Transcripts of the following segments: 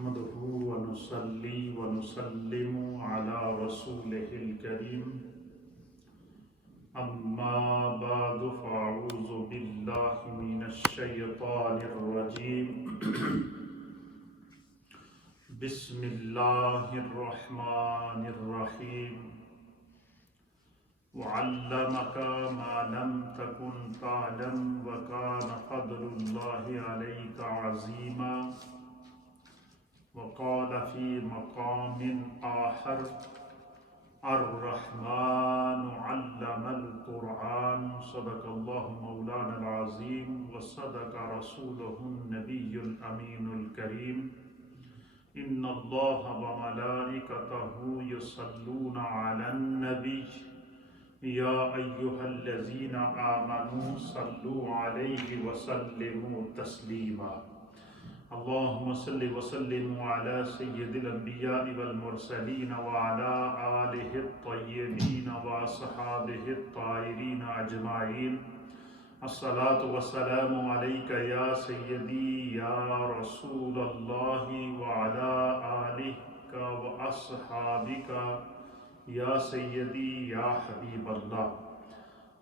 نحمده ونصلي ونسلم على رسوله الكريم أما بعد فأعوذ بالله من الشيطان الرجيم بسم الله الرحمن الرحيم وعلمك ما لم تكن تعلم وكان فضل الله عليك عظيما وقال في مقام آخر الرحمن علم القرآن صدق الله مولانا العظيم وصدق رسوله النبي الأمين الكريم إن الله وملائكته يصلون على النبي يا أيها الذين آمنوا صلوا عليه وسلموا تسليما اللهم صل وسلم على سيد الأنبياء والمرسلين وعلى آله الطيبين وأصحابه الطاهرين أجمعين الصلاة والسلام عليك يا سيدي يا رسول الله وعلى آلك وأصحابك يا سيدي يا حبيب الله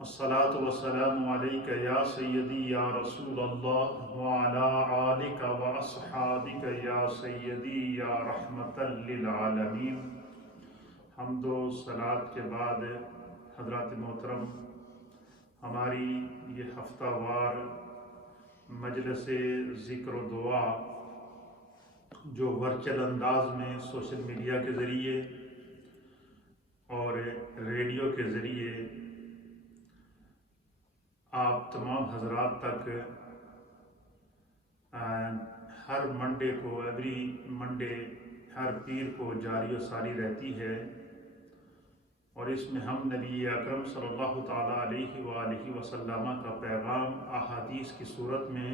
الصلاة والسلام عليك يا سيدي يا رسول الله وعلى آلك وأصحابك يا سيدي يا رحمة للعالمين حمد و صلاة کے بعد حضرات محترم، ہماری یہ ہفتہ وار مجلس ذکر و دعا جو ورچوئل انداز میں سوشل میڈیا کے ذریعے اور ریڈیو کے ذریعے آپ تمام حضرات تک ہر منڈے کو ایوری منڈے ہر پیر کو جاری و ساری رہتی ہے، اور اس میں ہم نبی اکرم صلی اللہ تعالیٰ علیہ وآلہ وسلم کا پیغام احادیث کی صورت میں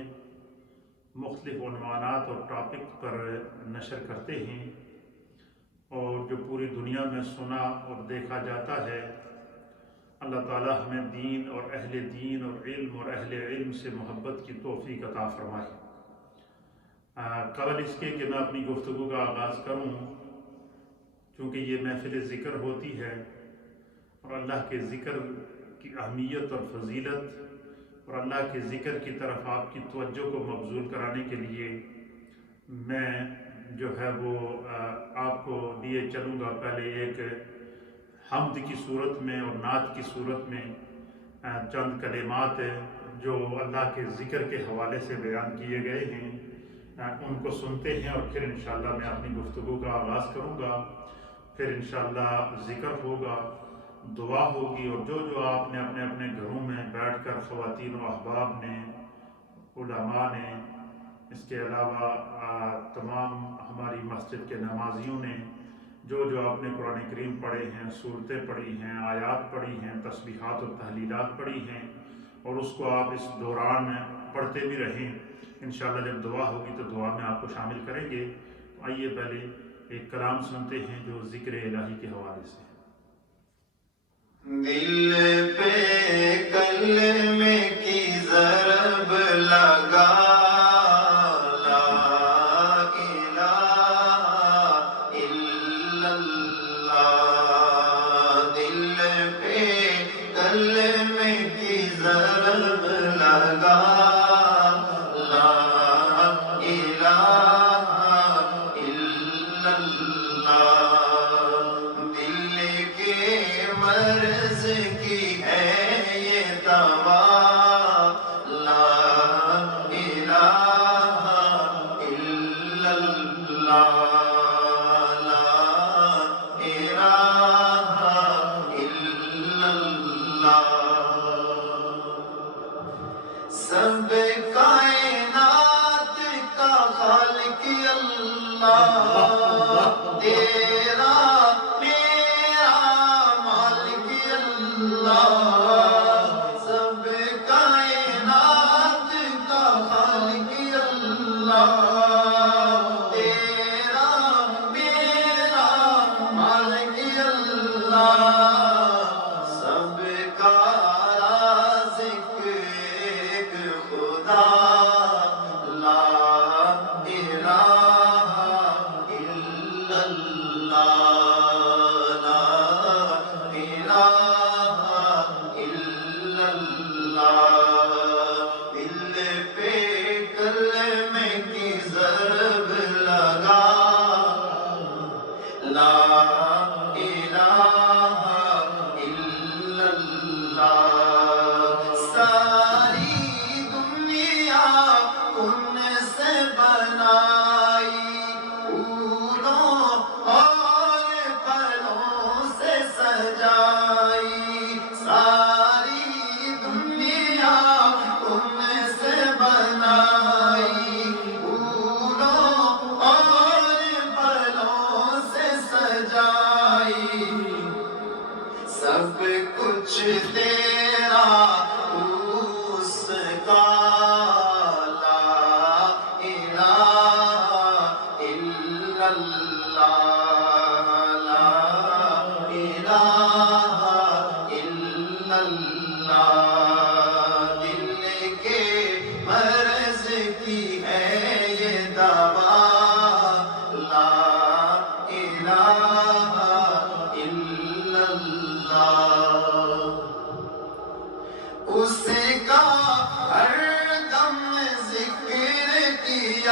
مختلف عنوانات اور ٹاپک پر نشر کرتے ہیں، اور جو پوری دنیا میں سنا اور دیکھا جاتا ہے، اللہ تعالیٰ ہمیں دین اور اہل علم سے محبت کی توفیق عطا فرمائے۔ قبل اس کے کہ میں اپنی گفتگو کا آغاز کروں، چونکہ یہ محفل ذکر ہوتی ہے اور اللہ کے ذکر کی اہمیت اور فضیلت اور اللہ کے ذکر کی طرف آپ کی توجہ کو مبذول کرانے کے لیے میں جو ہے وہ آپ کو لیے چلوں گا۔ پہلے ایک حمد کی صورت میں اور نعت کی صورت میں چند کلمات جو اللہ کے ذکر کے حوالے سے بیان کیے گئے ہیں ان کو سنتے ہیں، اور پھر انشاءاللہ میں اپنی گفتگو کا آغاز کروں گا۔ پھر انشاءاللہ ذکر ہوگا، دعا ہوگی، اور جو آپ نے اپنے اپنے گھروں میں بیٹھ کر خواتین و احباب نے، علماء نے، اس کے علاوہ تمام ہماری مسجد کے نمازیوں نے جو آپ نے قرآن کریم پڑھے ہیں، سورتیں پڑھی ہیں، آیات پڑھی ہیں، تسبیحات و تحلیلات پڑھی ہیں، اور اس کو آپ اس دوران پڑھتے بھی رہیں۔ انشاءاللہ جب دعا ہوگی تو دعا میں آپ کو شامل کریں گے۔ آئیے پہلے ایک کلام سنتے ہیں جو ذکر الہی کے حوالے سے ہے۔ دل پہ کلمے کی ضرب لگا، سب کا رازق ایک خدا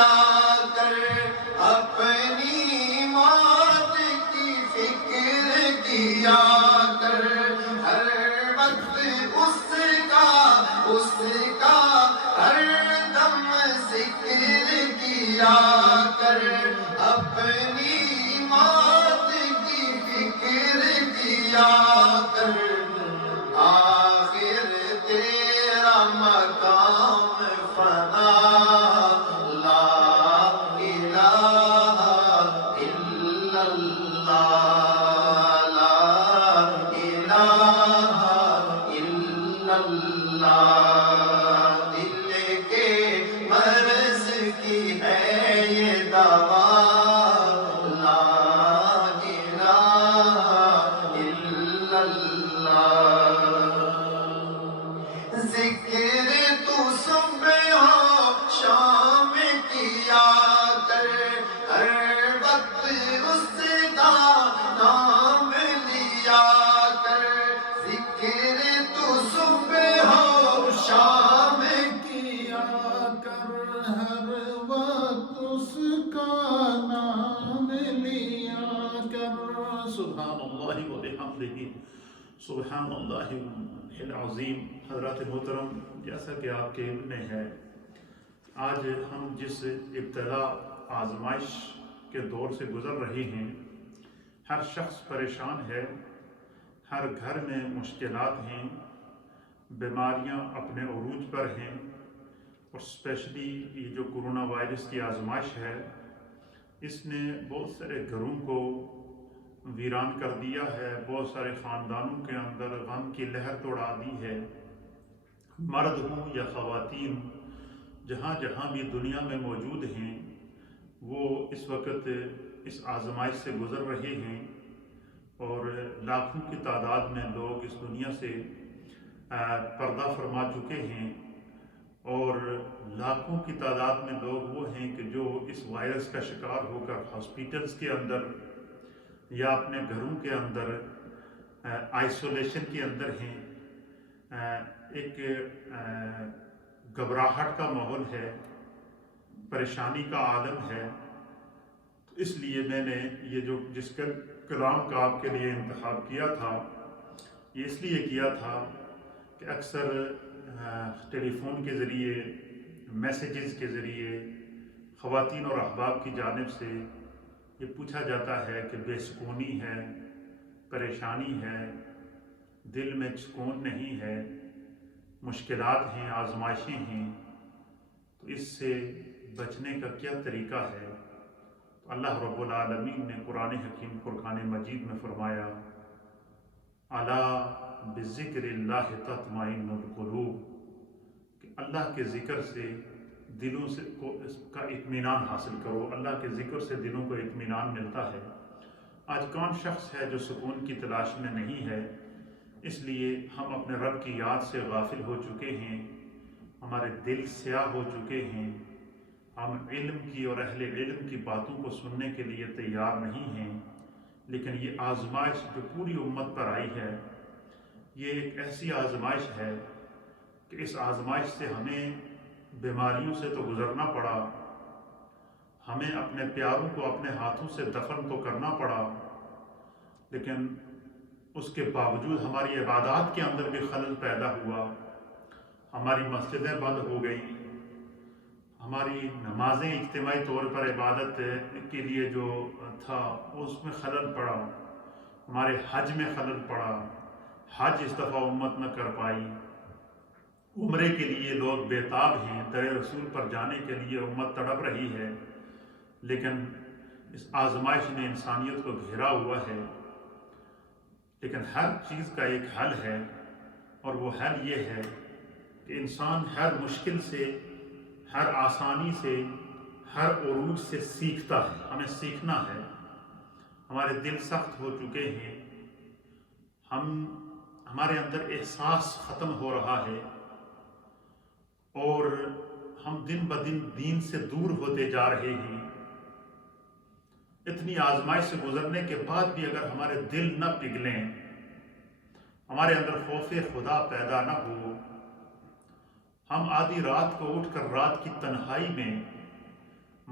کیا کر اپنی موت کی فکر کیا کر ہر وقت اس کا ہر دم ذکر کیا کر اپنی موت کی فکر کیا کر آخر تیرا مقام فنا لا الہ الا اللہ لا الہ الا اللہ دل کے مرض کی ہے یہ دوا لا الہ الا اللہ ذکر تو صبح ہو شام کیا کر ہر وقت اس کا نام لیا کر ذکر تو صبح ہو شام کیا کر ہر وقت اس کا نام لیا کر سبحان اللہ و بحمدہ سبحان اللہ العظیم۔ حضرات محترم، جیسا کہ آپ کے علم میں ہے، آج ہم جس ابتلا آزمائش کے دور سے گزر رہے ہیں، ہر شخص پریشان ہے، ہر گھر میں مشکلات ہیں، بیماریاں اپنے عروج پر ہیں، اور اسپیشلی یہ جو کرونا وائرس کی آزمائش ہے، اس نے بہت سارے گھروں کو ویران کر دیا ہے، بہت سارے خاندانوں کے اندر غم کی لہر دوڑا دی ہے۔ مرد ہوں یا خواتین، جہاں جہاں بھی دنیا میں موجود ہیں، وہ اس وقت اس آزمائش سے گزر رہے ہیں، اور لاکھوں کی تعداد میں لوگ اس دنیا سے پردہ فرما چکے ہیں، اور لاکھوں کی تعداد میں لوگ وہ ہیں کہ جو اس وائرس کا شکار ہو کر ہاسپیٹلز کے اندر یا اپنے گھروں کے اندر آئسولیشن کے اندر ہیں۔ ایک گھبراہٹ کا ماحول ہے، پریشانی کا عالم ہے۔ تو اس لیے میں نے یہ جو جس کلام کا آپ کے لیے انتخاب کیا تھا، یہ اس لیے کیا تھا کہ اکثر ٹیلی فون کے ذریعے، میسیجز کے ذریعے خواتین اور احباب کی جانب سے یہ پوچھا جاتا ہے کہ بے سکونی ہے، پریشانی ہے، دل میں سکون نہیں ہے، مشکلات ہیں، آزمائشیں ہیں، تو اس سے بچنے کا کیا طریقہ ہے؟ تو اللہ رب العالمین نے قرآن حکیم فرقان مجید میں فرمایا، الا بذکر اللہ تطمئن القلوب، کہ اللہ کے ذکر سے دلوں سے اس کا اطمینان حاصل کرو۔ اللہ کے ذکر سے دلوں کو اطمینان ملتا ہے۔ آج کون شخص ہے جو سکون کی تلاش میں نہیں ہے؟ اس لیے ہم اپنے رب کی یاد سے غافل ہو چکے ہیں، ہمارے دل سیاہ ہو چکے ہیں، ہم علم کی اور اہل علم کی باتوں کو سننے کے لیے تیار نہیں ہیں۔ لیکن یہ آزمائش جو پوری امت پر آئی ہے، یہ ایک ایسی آزمائش ہے کہ اس آزمائش سے ہمیں بیماریوں سے تو گزرنا پڑا، ہمیں اپنے پیاروں کو اپنے ہاتھوں سے دفن تو کرنا پڑا، لیکن اس کے باوجود ہماری عبادات کے اندر بھی خلل پیدا ہوا۔ ہماری مسجدیں بند ہو گئیں، ہماری نمازیں اجتماعی طور پر عبادت کے لیے جو تھا اس میں خلل پڑا، ہمارے حج میں خلل پڑا، حج اس دفعہ امت نہ کر پائی، عمرے کے لیے لوگ بےتاب ہیں، در رسول پر جانے کے لیے امت تڑپ رہی ہے، لیکن اس آزمائش نے انسانیت کو گھیرا ہوا ہے۔ لیکن ہر چیز کا ایک حل ہے، اور وہ حل یہ ہے کہ انسان ہر مشکل سے، ہر آسانی سے، ہر عروج سے سیکھتا ہے۔ ہمیں سیکھنا ہے۔ ہمارے دل سخت ہو چکے ہیں، ہمارے اندر احساس ختم ہو رہا ہے، اور ہم دن بدن دین سے دور ہوتے جا رہے ہیں۔ اتنی آزمائش سے گزرنے کے بعد بھی اگر ہمارے دل نہ پگھلیں، ہمارے اندر خوف خدا پیدا نہ ہو، ہم آدھی رات کو اٹھ کر رات کی تنہائی میں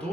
2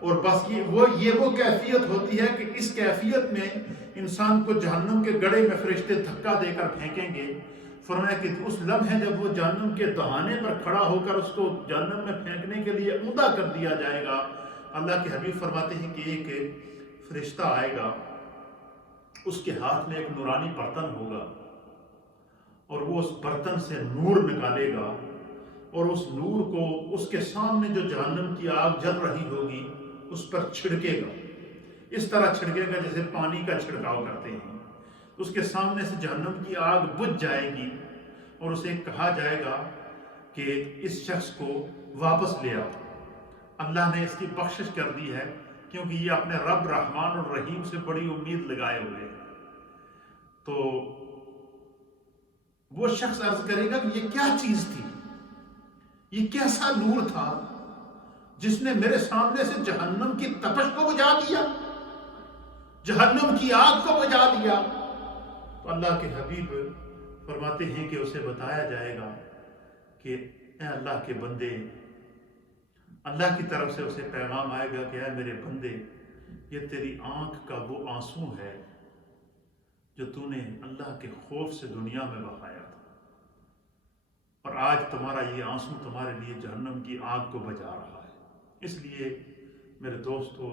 اور بس یہ وہ کیفیت ہوتی ہے کہ اس کیفیت میں انسان کو جہنم کے گڑھے میں فرشتے دھکا دے کر پھینکیں گے. فرمایا کہ اس لمحے جب وہ جہنم کے دہانے پر کھڑا ہو کر اس کو جہنم میں پھینکنے کے لیے اوندا کر دیا جائے گا, اللہ کے حبیب فرماتے ہیں کہ ایک فرشتہ آئے گا, اس کے ہاتھ میں ایک نورانی برتن ہوگا اور وہ اس برتن سے نور نکالے گا اور اس نور کو اس کے سامنے جو جہنم کی آگ جل رہی ہوگی اس پر چھڑکے گا. اس طرح چھڑکے گا جیسے پانی کا چھڑکاؤ کرتے ہیں. اس کے سامنے سے جہنم کی آگ بجھ جائے گی اور اسے کہا جائے گا کہ اس شخص کو واپس لے آؤ. اللہ نے اس کی بخشش کر دی ہے کیونکہ یہ اپنے رب رحمان اور رحیم سے بڑی امید لگائے ہوئے ہیں. تو وہ شخص عرض کرے گا کہ یہ کیا چیز تھی, یہ کیسا نور تھا جس نے میرے سامنے سے جہنم کی تپش کو بجھا دیا, جہنم کی آگ کو بجھا دیا. تو اللہ کے حبیب فرماتے ہیں کہ اسے بتایا جائے گا کہ اے اللہ کے بندے, اللہ کی طرف سے اسے پیغام آئے گا کہ اے میرے بندے, یہ تیری آنکھ کا وہ آنسو ہے جو تو نے اللہ کے خوف سے دنیا میں بہایا تھا, اور آج تمہارا یہ آنسو تمہارے لیے جہنم کی آگ کو بجھا رہا ہے. اس لیے میرے دوستوں,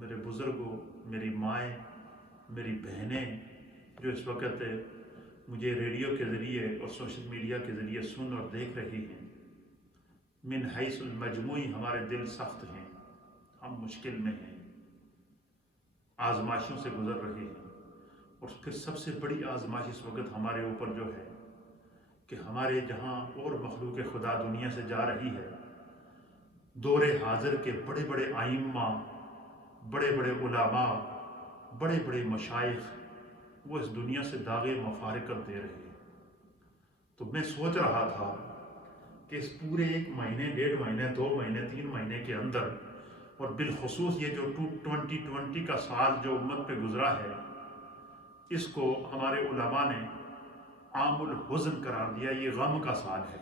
میرے بزرگوں, میری مائیں, میری بہنیں جو اس وقت مجھے ریڈیو کے ذریعے اور سوشل میڈیا کے ذریعے سن اور دیکھ رہی ہیں, من حیث المجموعی ہمارے دل سخت ہیں, ہم مشکل میں ہیں, آزمائشوں سے گزر رہے ہیں. اور پھر سب سے بڑی آزمائش اس وقت ہمارے اوپر جو ہے کہ ہمارے جہاں اور مخلوق خدا دنیا سے جا رہی ہے, دور حاضر کے بڑے بڑے ائمہ, بڑے بڑے علماء, بڑے بڑے مشائخ وہ اس دنیا سے داغ مفارقت دے رہے ہیں. تو میں سوچ رہا تھا کہ اس پورے 1 مہینے, 1.5 مہینے, 2 مہینے, 3 مہینے کے اندر, اور بالخصوص یہ جو 2020 کا سال جو امت پہ گزرا ہے, اس کو ہمارے علماء نے عام الحزن قرار دیا. یہ غم کا سال ہے,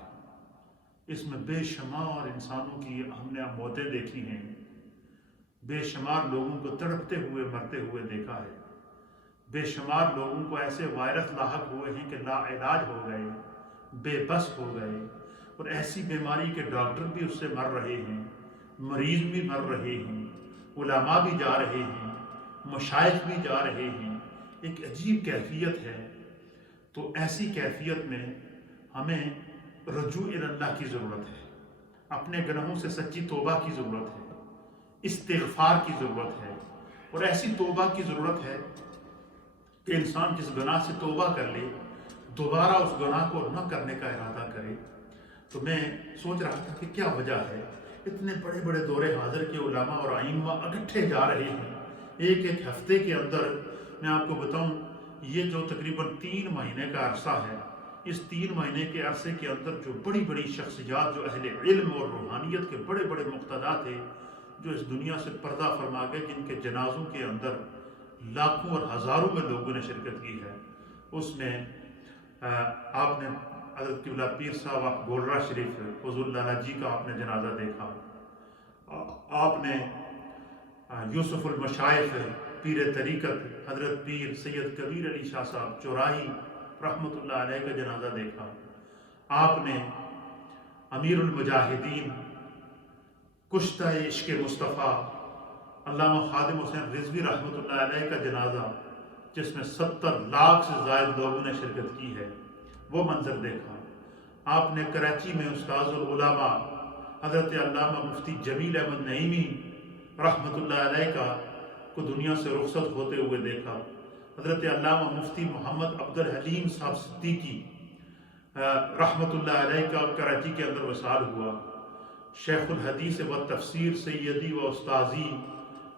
اس میں بے شمار انسانوں کی ہم نے موتیں دیکھی ہیں, بے شمار لوگوں کو تڑپتے ہوئے مرتے ہوئے دیکھا ہے, بے شمار لوگوں کو ایسے وائرس لاحق ہوئے ہیں کہ لا علاج ہو گئے, بے بس ہو گئے, اور ایسی بیماری کے ڈاکٹر بھی اس سے مر رہے ہیں, مریض بھی مر رہے ہیں, علماء بھی جا رہے ہیں, مشائخ بھی جا رہے ہیں. ایک عجیب کیفیت ہے. تو ایسی کیفیت میں ہمیں رجوع اللہ کی ضرورت ہے, اپنے گناہوں سے سچی توبہ کی ضرورت ہے, استغفار کی ضرورت ہے, اور ایسی توبہ کی ضرورت ہے کہ انسان جس گناہ سے توبہ کر لے دوبارہ اس گناہ کو نہ کرنے کا ارادہ کرے. تو میں سوچ رہا تھا کہ کیا وجہ ہے, اتنے بڑے بڑے دور حاضر کے علماء اور ائمہ اکٹھے جا رہے ہیں. ایک ہفتے کے اندر میں آپ کو بتاؤں, یہ جو تقریباً 3 مہینے کا عرصہ ہے, اس 3 مہینے کے عرصے کے اندر جو بڑی بڑی شخصیات, جو اہل علم اور روحانیت کے بڑے بڑے مقتدا تھے, جو اس دنیا سے پردہ فرما گئے, جن کے جنازوں کے اندر لاکھوں اور ہزاروں میں لوگوں نے شرکت کی ہے. اس میں آپ نے حضرت قبلہ پیر صاحب گولرا شریف فضل اللہ جی کا آپ نے جنازہ دیکھا, آپ نے یوسف المشائخ پیر طریقت حضرت پیر سید کبیر علی شاہ صاحب چوراہی رحمۃ اللہ علیہ کا جنازہ دیکھا, آپ نے امیر المجاہدین کشتہ عشق مصطفیٰ علامہ خادم حسین رضوی رحمۃ اللہ علیہ کا جنازہ, جس میں 70 لاکھ سے زائد لوگوں نے شرکت کی ہے, وہ منظر دیکھا. آپ نے کراچی میں استاذ العلماء حضرت علامہ مفتی جمیل احمد نعیمی رحمۃ اللہ علیہ کو دنیا سے رخصت ہوتے ہوئے دیکھا. حضرت علامہ مفتی محمد عبد الحلیم صاحب صدیقی رحمۃ اللہ علیہ کا کراچی کے اندر وصال ہوا. شیخ الحدیث و تفسیر سیدی و استاذی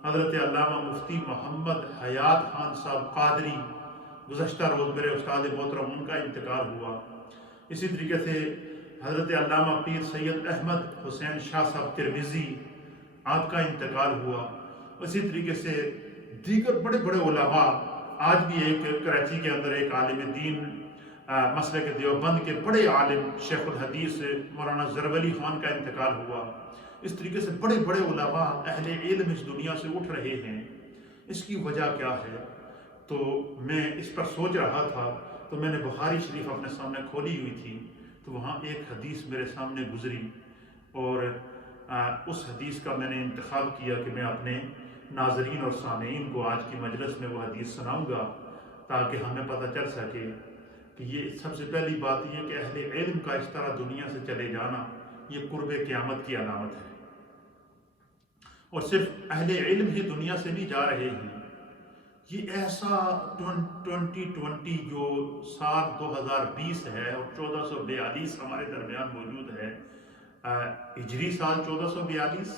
حضرت علامہ مفتی محمد حیات خان صاحب قادری گزشتہ روز میرے استاد محترم ان کا انتقال ہوا. اسی طریقے سے حضرت علامہ پیر سید احمد حسین شاہ صاحب ترمذی آپ کا انتقال ہوا. اسی طریقے سے دیگر بڑے بڑے علماء, آج بھی ایک کراچی کے اندر ایک عالم دین مسلک دیوبند کے بڑے عالم شیخ الحدیث مولانا زربلی خان کا انتقال ہوا. اس طریقے سے بڑے بڑے علماء اہل علم اس دنیا سے اٹھ رہے ہیں، اس کی وجہ کیا ہے؟ تو میں اس پر سوچ رہا تھا، تو میں نے بخاری شریف اپنے سامنے کھولی ہوئی تھی، تو وہاں ایک حدیث میرے سامنے گزری، اور اس حدیث کا میں نے انتخاب کیا کہ میں اپنے ناظرین اور سامعین کو آج کی مجلس میں وہ حدیث سناؤں گا، تاکہ ہمیں پتہ چل سکے کہ یہ سب سے پہلی بات یہ کہ اہل علم کا اس طرح دنیا سے چلے جانا یہ قرب قیامت کی علامت ہے۔ اور صرف اہل علم ہی دنیا سے نہیں جا رہے ہیں، یہ ایسا 2020 جو سال 2020 ہے اور 1442 ہمارے درمیان موجود ہے، ہجری سال 1442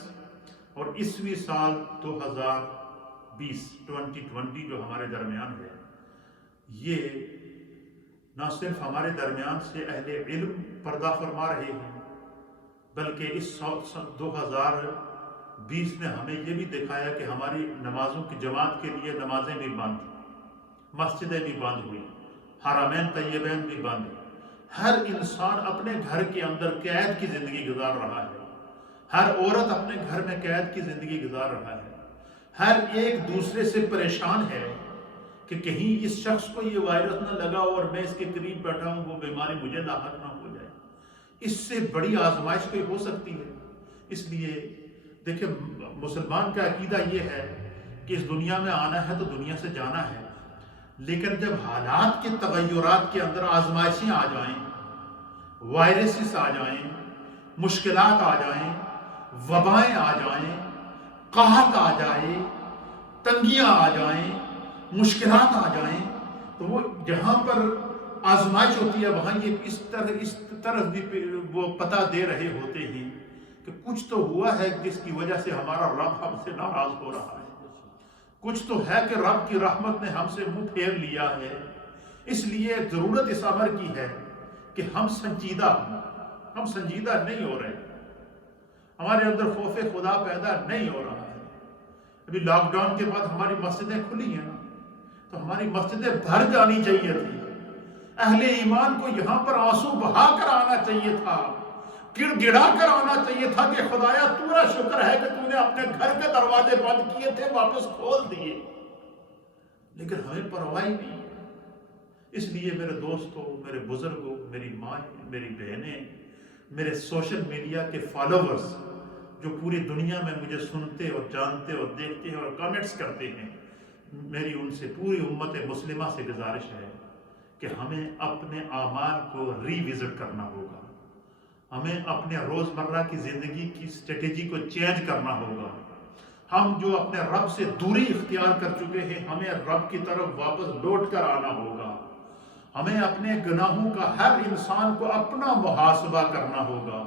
اور عیسوی سال 2020 جو ہمارے درمیان ہے، یہ نہ صرف ہمارے درمیان سے اہل علم پردہ فرما رہے ہیں، بلکہ اس 2020 نے ہمیں یہ بھی دکھایا کہ ہماری نمازوں کی جماعت کے لیے نمازیں بھی بند، مسجدیں بھی بند ہوئی، حرمین طیبین بھی بند، ہر انسان اپنے گھر کے اندر قید کی زندگی گزار رہا ہے، ہر عورت اپنے گھر میں قید کی زندگی گزار رہا ہے، ہر ایک دوسرے سے پریشان ہے کہ کہیں اس شخص کو یہ وائرس نہ لگا اور میں اس کے قریب بیٹھا ہوں وہ بیماری مجھے لاحق نہ ہو جائے۔ اس سے بڑی آزمائش کوئی ہو سکتی ہے؟ اس لیے دیکھیں، مسلمان کا عقیدہ یہ ہے کہ اس دنیا میں آنا ہے تو دنیا سے جانا ہے، لیکن جب حالات کے تغیرات کے اندر آزمائشیں آ جائیں، وائرسز آ جائیں، مشکلات آ جائیں، وبائیں آ جائیں، قحط آ جائے، تنگیاں آ جائیں، مشکلات آ جائیں، تو وہ جہاں پر آزمائش ہوتی ہے وہاں یہ اس طرح بھی وہ پتہ دے رہے ہوتے ہیں کہ کچھ تو ہوا ہے جس کی وجہ سے ہمارا رب ہم سے ناراض ہو رہا ہے، کچھ تو ہے کہ رب کی رحمت نے ہم سے منہ پھیر لیا ہے، اس لیے ضرورت اس امر کی ہے کہ ہم سنجیدہ ہوں۔ ہم سنجیدہ نہیں ہو رہے، ہمارے اندر خوف خدا پیدا نہیں ہو رہا ہے۔ ابھی لاک ڈاؤن کے بعد ہماری مسجدیں کھلی ہیں نا، تو ہماری مسجدیں بھر جانی چاہیے تھی، اہل ایمان کو یہاں پر آنسو بہا کر آنا چاہیے تھا، گڑ گڑا کر آنا چاہیے تھا کہ خدایا تیرا شکر ہے کہ تو نے اپنے گھر کے دروازے بند کیے تھے واپس کھول دیے، لیکن ہمیں پرواہ نہیں۔ اس لیے میرے دوستوں، میرے بزرگوں، میری مائیں، میری بہنیں، میرے سوشل میڈیا کے فالوورز جو پوری دنیا میں مجھے سنتے اور جانتے اور دیکھتے ہیں اور کمنٹس کرتے ہیں، میری ان سے پوری امت مسلمہ سے گزارش ہے کہ ہمیں اپنے اعمال کو ری وزٹ کرنا ہوگا، ہمیں اپنے روزمرہ کی زندگی کی اسٹریٹجی کو چینج کرنا ہوگا۔ ہم جو اپنے رب سے دوری اختیار کر چکے ہیں، ہمیں رب کی طرف واپس لوٹ کر آنا ہوگا، ہمیں اپنے گناہوں کا ہر انسان کو اپنا محاسبہ کرنا ہوگا،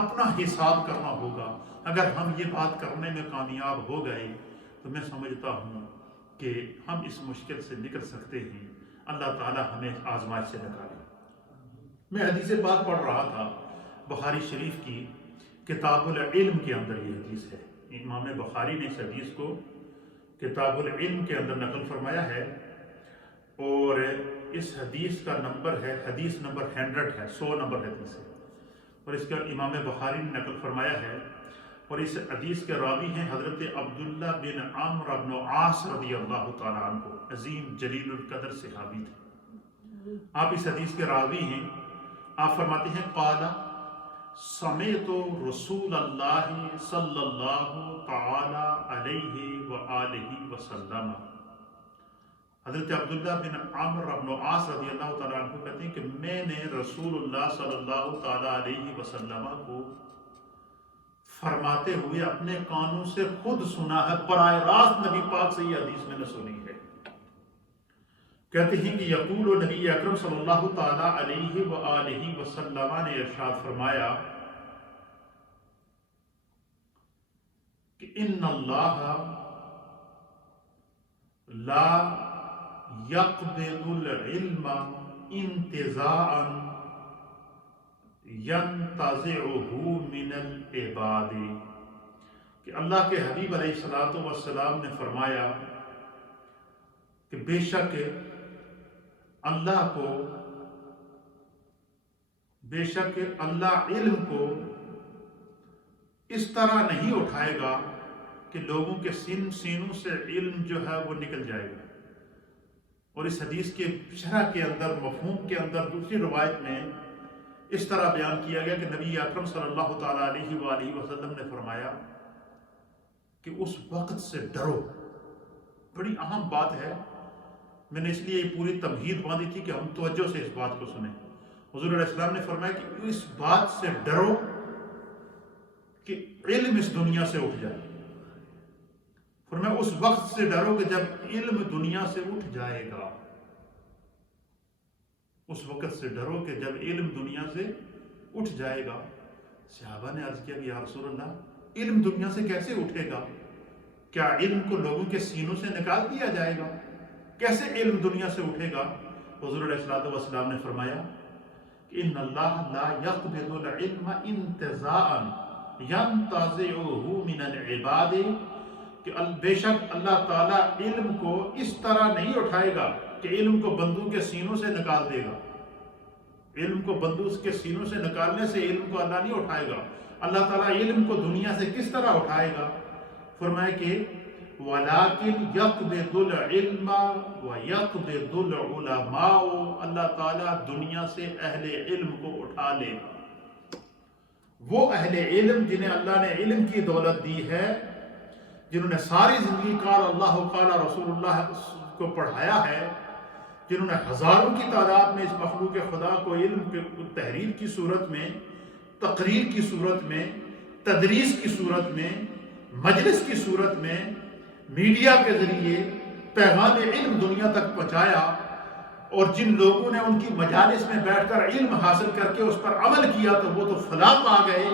اپنا حساب کرنا ہوگا۔ اگر ہم یہ بات کرنے میں کامیاب ہو گئے تو میں سمجھتا ہوں کہ ہم اس مشکل سے نکل سکتے ہیں۔ اللہ تعالی ہمیں آزمائش سے نکالے۔ میں حدیث پاک پڑھ رہا تھا بخاری شریف کی کتاب العلم کے اندر، یہ حدیث ہے، امام بخاری نے اس حدیث کو کتاب العلم کے اندر نقل فرمایا ہے، اور اس حدیث کا نمبر ہے، حدیث نمبر 100 ہے، 100 نمبر حدیث ہے، اور اس کا امام بخاری نے نقل فرمایا ہے، اور اس حدیث کے راوی ہیں حضرت عبداللہ بن عمرو بن عاص رضی اللہ تعالیٰ عنہ، عظیم جلیل القدر صحابی تھے۔ آپ اس حدیث کے راوی ہیں۔ آپ فرماتے ہیں قال سمعت رسول اللہ صلی اللہ تعالی علیہ وآلہ وسلم۔ حضرت عبداللہ بن عمرو بن عاص رضی اللہ تعالیٰ عنہ کہتے ہیں کہ میں نے رسول اللہ صلی اللہ تعالی علیہ وسلم کو فرماتے ہوئے اپنے کانوں سے خود سنا ہے، براہ راست نبی پاک سے یہ حدیث میں نے سنی ہے۔ کہتے ہیں کہ یقول نبی اکرم صلی اللہ تعالی علیہ وآلہ وسلم نے ارشاد فرمایا کہ ان اللہ لا یقبض العلم انتزاعا ینتزعہ من العباد، کہ اللہ کے حبیب علیہ السلام نے فرمایا کہ بے شک اللہ علم کو اس طرح نہیں اٹھائے گا کہ لوگوں کے سینوں سے علم جو ہے وہ نکل جائے گا۔ اور اس حدیث کے شرح کے اندر، مفہوم کے اندر، دوسری روایت میں اس طرح بیان کیا گیا کہ نبی اکرم صلی اللہ تعالیٰ علیہ وآلہ وسلم نے فرمایا کہ اس وقت سے ڈرو۔ بڑی اہم بات ہے، میں نے اس لیے یہ پوری تمہید باندھی تھی کہ ہم توجہ سے اس بات کو سنیں۔ حضور علیہ السلام نے فرمایا کہ اس بات سے ڈرو کہ علم اس دنیا سے اٹھ جائے۔ فرمایا اس وقت سے ڈرو کہ جب علم دنیا سے اٹھ جائے گا۔ اس وقت سے ڈرو کہ جب علم دنیا سے اٹھ جائے گا۔ صحابہ نے عرض کیا کہ یا رسول اللہ، علم دنیا سے کیسے اٹھے گا؟ کیا علم کو لوگوں کے سینوں سے نکال دیا جائے گا؟ کیسے علم دنیا سے اٹھے گا؟ حضور علیہ السلام نے فرمایا کہ ان اللہ لا يقبض العلم انتزاعا ينتزعه من العباد، کہ بے شک اللہ تعالیٰ علم کو اس طرح نہیں اٹھائے گا کہ علم کو بندوں کے سینوں سے نکال دے گا۔ علم کو بندوں کے سینوں سے نکالنے سے علم کو اللہ نہیں اٹھائے گا۔ اللہ تعالیٰ علم کو دنیا سے کس طرح اٹھائے گا؟ فرمایا کہ وَلَكِنْ يَقْبِضُ الْعِلْمَ وَيَقْبِضُ الْعُلَمَاءُ، اللہ تعالیٰ دنیا سے اہل علم کو اٹھا لے گا۔ وہ اہل علم جنہیں اللہ نے علم کی دولت دی ہے، جنہوں نے ساری زندگی قال اللہ قال رسول اللہ کو پڑھایا ہے، جنہوں نے ہزاروں کی تعداد میں اس مخلوق خدا کو علم کے تحریر کی صورت میں، تقریر کی صورت میں، تدریس کی صورت میں، مجلس کی صورت میں، میڈیا کے ذریعے پیغام علم دنیا تک پہنچایا، اور جن لوگوں نے ان کی مجالس میں بیٹھ کر علم حاصل کر کے اس پر عمل کیا تو وہ تو فلاح پا گئے،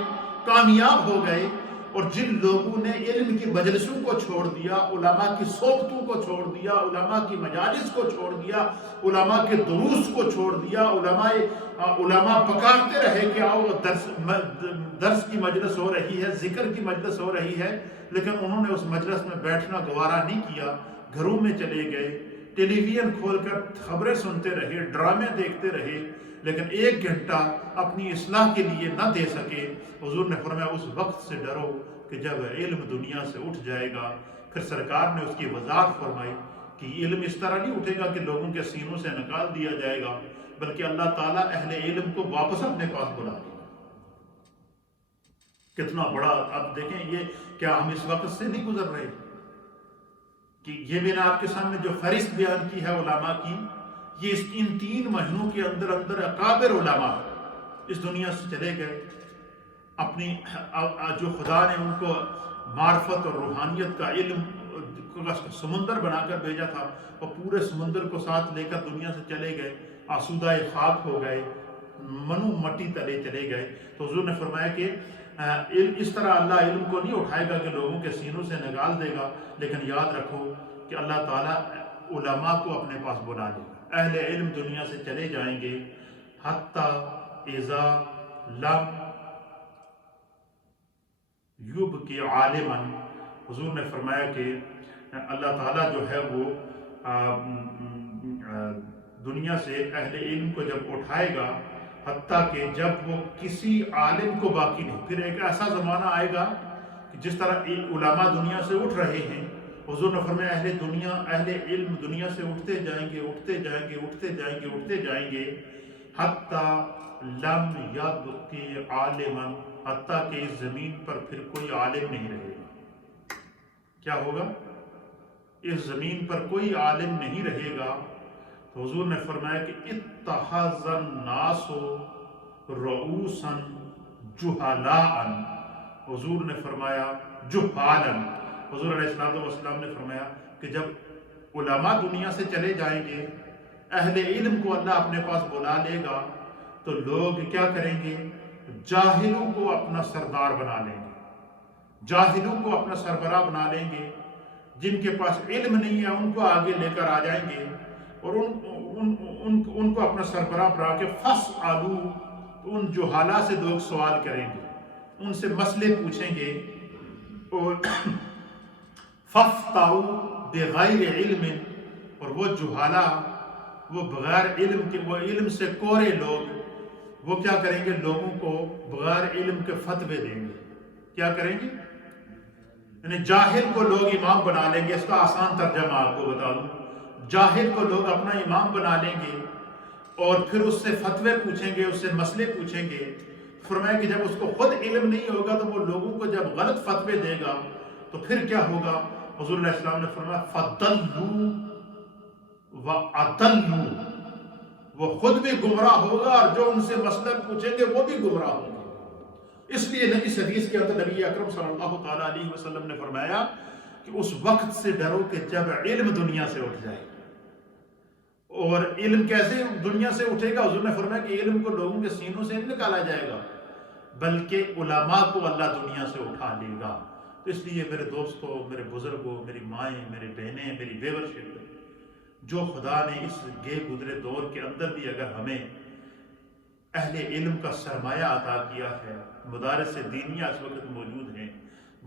کامیاب ہو گئے، اور جن لوگوں نے علم کی مجلسوں کو چھوڑ دیا، علماء کی صحبتوں کو چھوڑ دیا، علماء کی مجالس کو چھوڑ دیا، علماء کے دروس کو چھوڑ دیا، علماء پکارتے رہے کہ آؤ درس کی مجلس ہو رہی ہے، ذکر کی مجلس ہو رہی ہے، لیکن انہوں نے اس مجلس میں بیٹھنا گوارا نہیں کیا، گھروں میں چلے گئے، ٹیلی ویژن کھول کر خبریں سنتے رہے، ڈرامے دیکھتے رہے، لیکن 1 گھنٹہ اپنی اصلاح کے لیے نہ دے سکے۔ حضور نے فرمایا اس وقت سے ڈرو کہ جب علم دنیا سے اٹھ جائے گا۔ پھر سرکار نے اس کی وضاحت فرمائی کہ علم اس طرح نہیں اٹھے گا کہ لوگوں کے سینوں سے نکال دیا جائے گا، بلکہ اللہ تعالیٰ اہل علم کو واپس اپنے پاس بلا لے گا۔ کتنا بڑا، اب دیکھیں یہ کیا ہم اس وقت سے نہیں گزر رہے کہ یہ میں نے آپ کے سامنے جو فہرست بیان کی ہے علماء کی، یہ ان 3 مہینوں کے اندر اکابر علماء اس دنیا سے چلے گئے، اپنی جو خدا نے ان کو معرفت اور روحانیت کا علم کا سمندر بنا کر بھیجا تھا، اور پورے سمندر کو ساتھ لے کر دنیا سے چلے گئے، آسودہ خاک ہو گئے، منو مٹی تلے چلے گئے۔ تو حضور نے فرمایا کہ اس طرح اللہ علم کو نہیں اٹھائے گا کہ لوگوں کے سینوں سے نکال دے گا، لیکن یاد رکھو کہ اللہ تعالیٰ علماء کو اپنے پاس بلا لے گا، اہل علم دنیا سے چلے جائیں گے، حتیٰ اذا لم یبقی عالما۔ حضور نے فرمایا کہ اللہ تعالیٰ جو ہے وہ دنیا سے اہل علم کو جب اٹھائے گا، حتیٰ کہ جب وہ کسی عالم کو باقی نہیں۔ پھر ایک ایسا زمانہ آئے گا کہ جس طرح علماء دنیا سے اٹھ رہے ہیں، حضور نے فرمایا اہل علم دنیا سے اٹھتے جائیں گے، اٹھتے جائیں گے، اٹھتے جائیں گے، اٹھتے جائیں گے، حتیٰ لم یبقی عالما، حتیٰ کہ اس زمین پر پھر کوئی عالم نہیں رہے گا۔ کیا ہوگا؟ اس زمین پر کوئی عالم نہیں رہے گا۔ تو حضور نے فرمایا کہ اتخذ الناس رؤوسا جہلاء، حضور نے فرمایا جہالا، حضور علیہ السلام نے فرمایا کہ جب علماء دنیا سے چلے جائیں گے، اہل علم کو اللہ اپنے پاس بلا لے گا، تو لوگ کیا کریں گے؟ جاہلوں کو اپنا سردار بنا لیں گے، جاہلوں کو اپنا سربراہ بنا لیں گے، جن کے پاس علم نہیں ہے ان کو آگے لے کر آ جائیں گے، اور ان کو اپنا سربراہ بنا کے فاسألوا، ان جہالا سے لوگ سوال کریں گے، ان سے مسئلے پوچھیں گے، اور فافتوا بغیر علم، اور وہ جہالا، وہ بغیر علم کے، وہ علم سے کورے لوگ، وہ کیا کریں گے؟ لوگوں کو بغیر علم کے فتوے دیں گے کیا کریں گے؟ یعنی جاہل کو لوگ امام بنا لیں گے. اس کا آسان ترجمہ آپ کو بتا دوں. جاہل کو لوگ اپنا امام بنا لیں گے اور پھر اس سے فتوے پوچھیں گے, اس سے مسئلے پوچھیں گے. فرمایا کہ جب اس کو خود علم نہیں ہوگا تو وہ لوگوں کو جب غلط فتوے دے گا تو پھر کیا ہوگا؟ حضور علیہ السلام نے فرمایا فَضَلُّوا وَأَضَلُّوا, وہ خود بھی گمراہ ہوگا اور جو ان سے مسئلہ پوچھیں گے وہ بھی گمراہ ہوں گے. اس لیے اس حدیث کے اندر نبی اکرم صلی اللہ تعالیٰ علیہ وسلم نے فرمایا کہ اس وقت سے ڈرو کہ جب علم دنیا سے اٹھ جائے. اور علم کیسے دنیا سے اٹھے گا؟ حضور نے فرمایا کہ علم کو لوگوں کے سینوں سے نہیں نکالا جائے گا بلکہ علماء کو اللہ دنیا سے اٹھا لے گا. تو اس لیے میرے دوستوں, میرے بزرگوں, میری مائیں, میری بہنیں, میری ویورشپ, جو خدا نے اس گئے گزرے دور کے اندر بھی اگر ہمیں اہل علم کا سرمایہ عطا کیا ہے, مدارس دینیہ اس وقت موجود ہیں,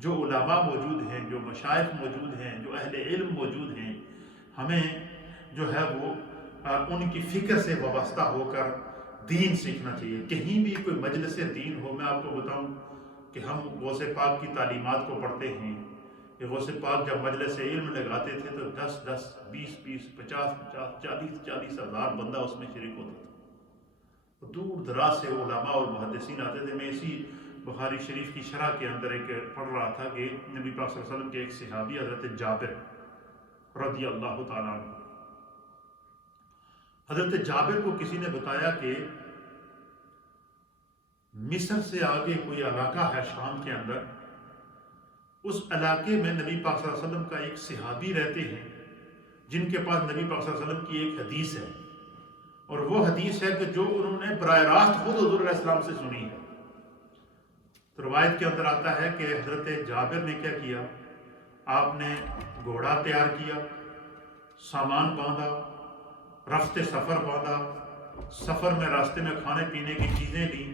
جو علماء موجود ہیں, جو مشائخ موجود ہیں, جو اہل علم موجود ہیں, ہمیں جو ہے وہ ان کی فکر سے وابستہ ہو کر دین سیکھنا چاہیے. کہیں بھی کوئی مجلس دین ہو, میں آپ کو بتاؤں کہ ہم غوث پاک کی تعلیمات کو پڑھتے ہیں کہ غوث پاک جب مجلس علم لگاتے تھے تو 10-10, 20-20, 50-50, 40-40 ہزار بندہ اس میں شریک ہوتا تھا. دور دراز سے علماء اور محدثین آتے تھے. میں اسی بخاری شریف کی شرح کے اندر ایک پڑھ رہا تھا کہ نبی پاک صلی اللہ علیہ وسلم کے ایک صحابی حضرت جابر رضی اللہ تعالیٰ عنہ, حضرت جابر کو کسی نے بتایا کہ مصر سے آگے کوئی علاقہ ہے شام کے اندر, اس علاقے میں نبی پاک صلی اللہ علیہ وسلم کا ایک صحابی رہتے ہیں جن کے پاس نبی پاک صلی اللہ علیہ وسلم کی ایک حدیث ہے, اور وہ حدیث ہے کہ جو انہوں نے براہ راست خود حضور علیہ السلام سے سنی ہے. تو روایت کے اندر آتا ہے کہ حضرت جابر نے کیا کیا, آپ نے گھوڑا تیار کیا, سامان باندھا, رفت سفر باندھا, سفر میں راستے میں کھانے پینے کی چیزیں لیں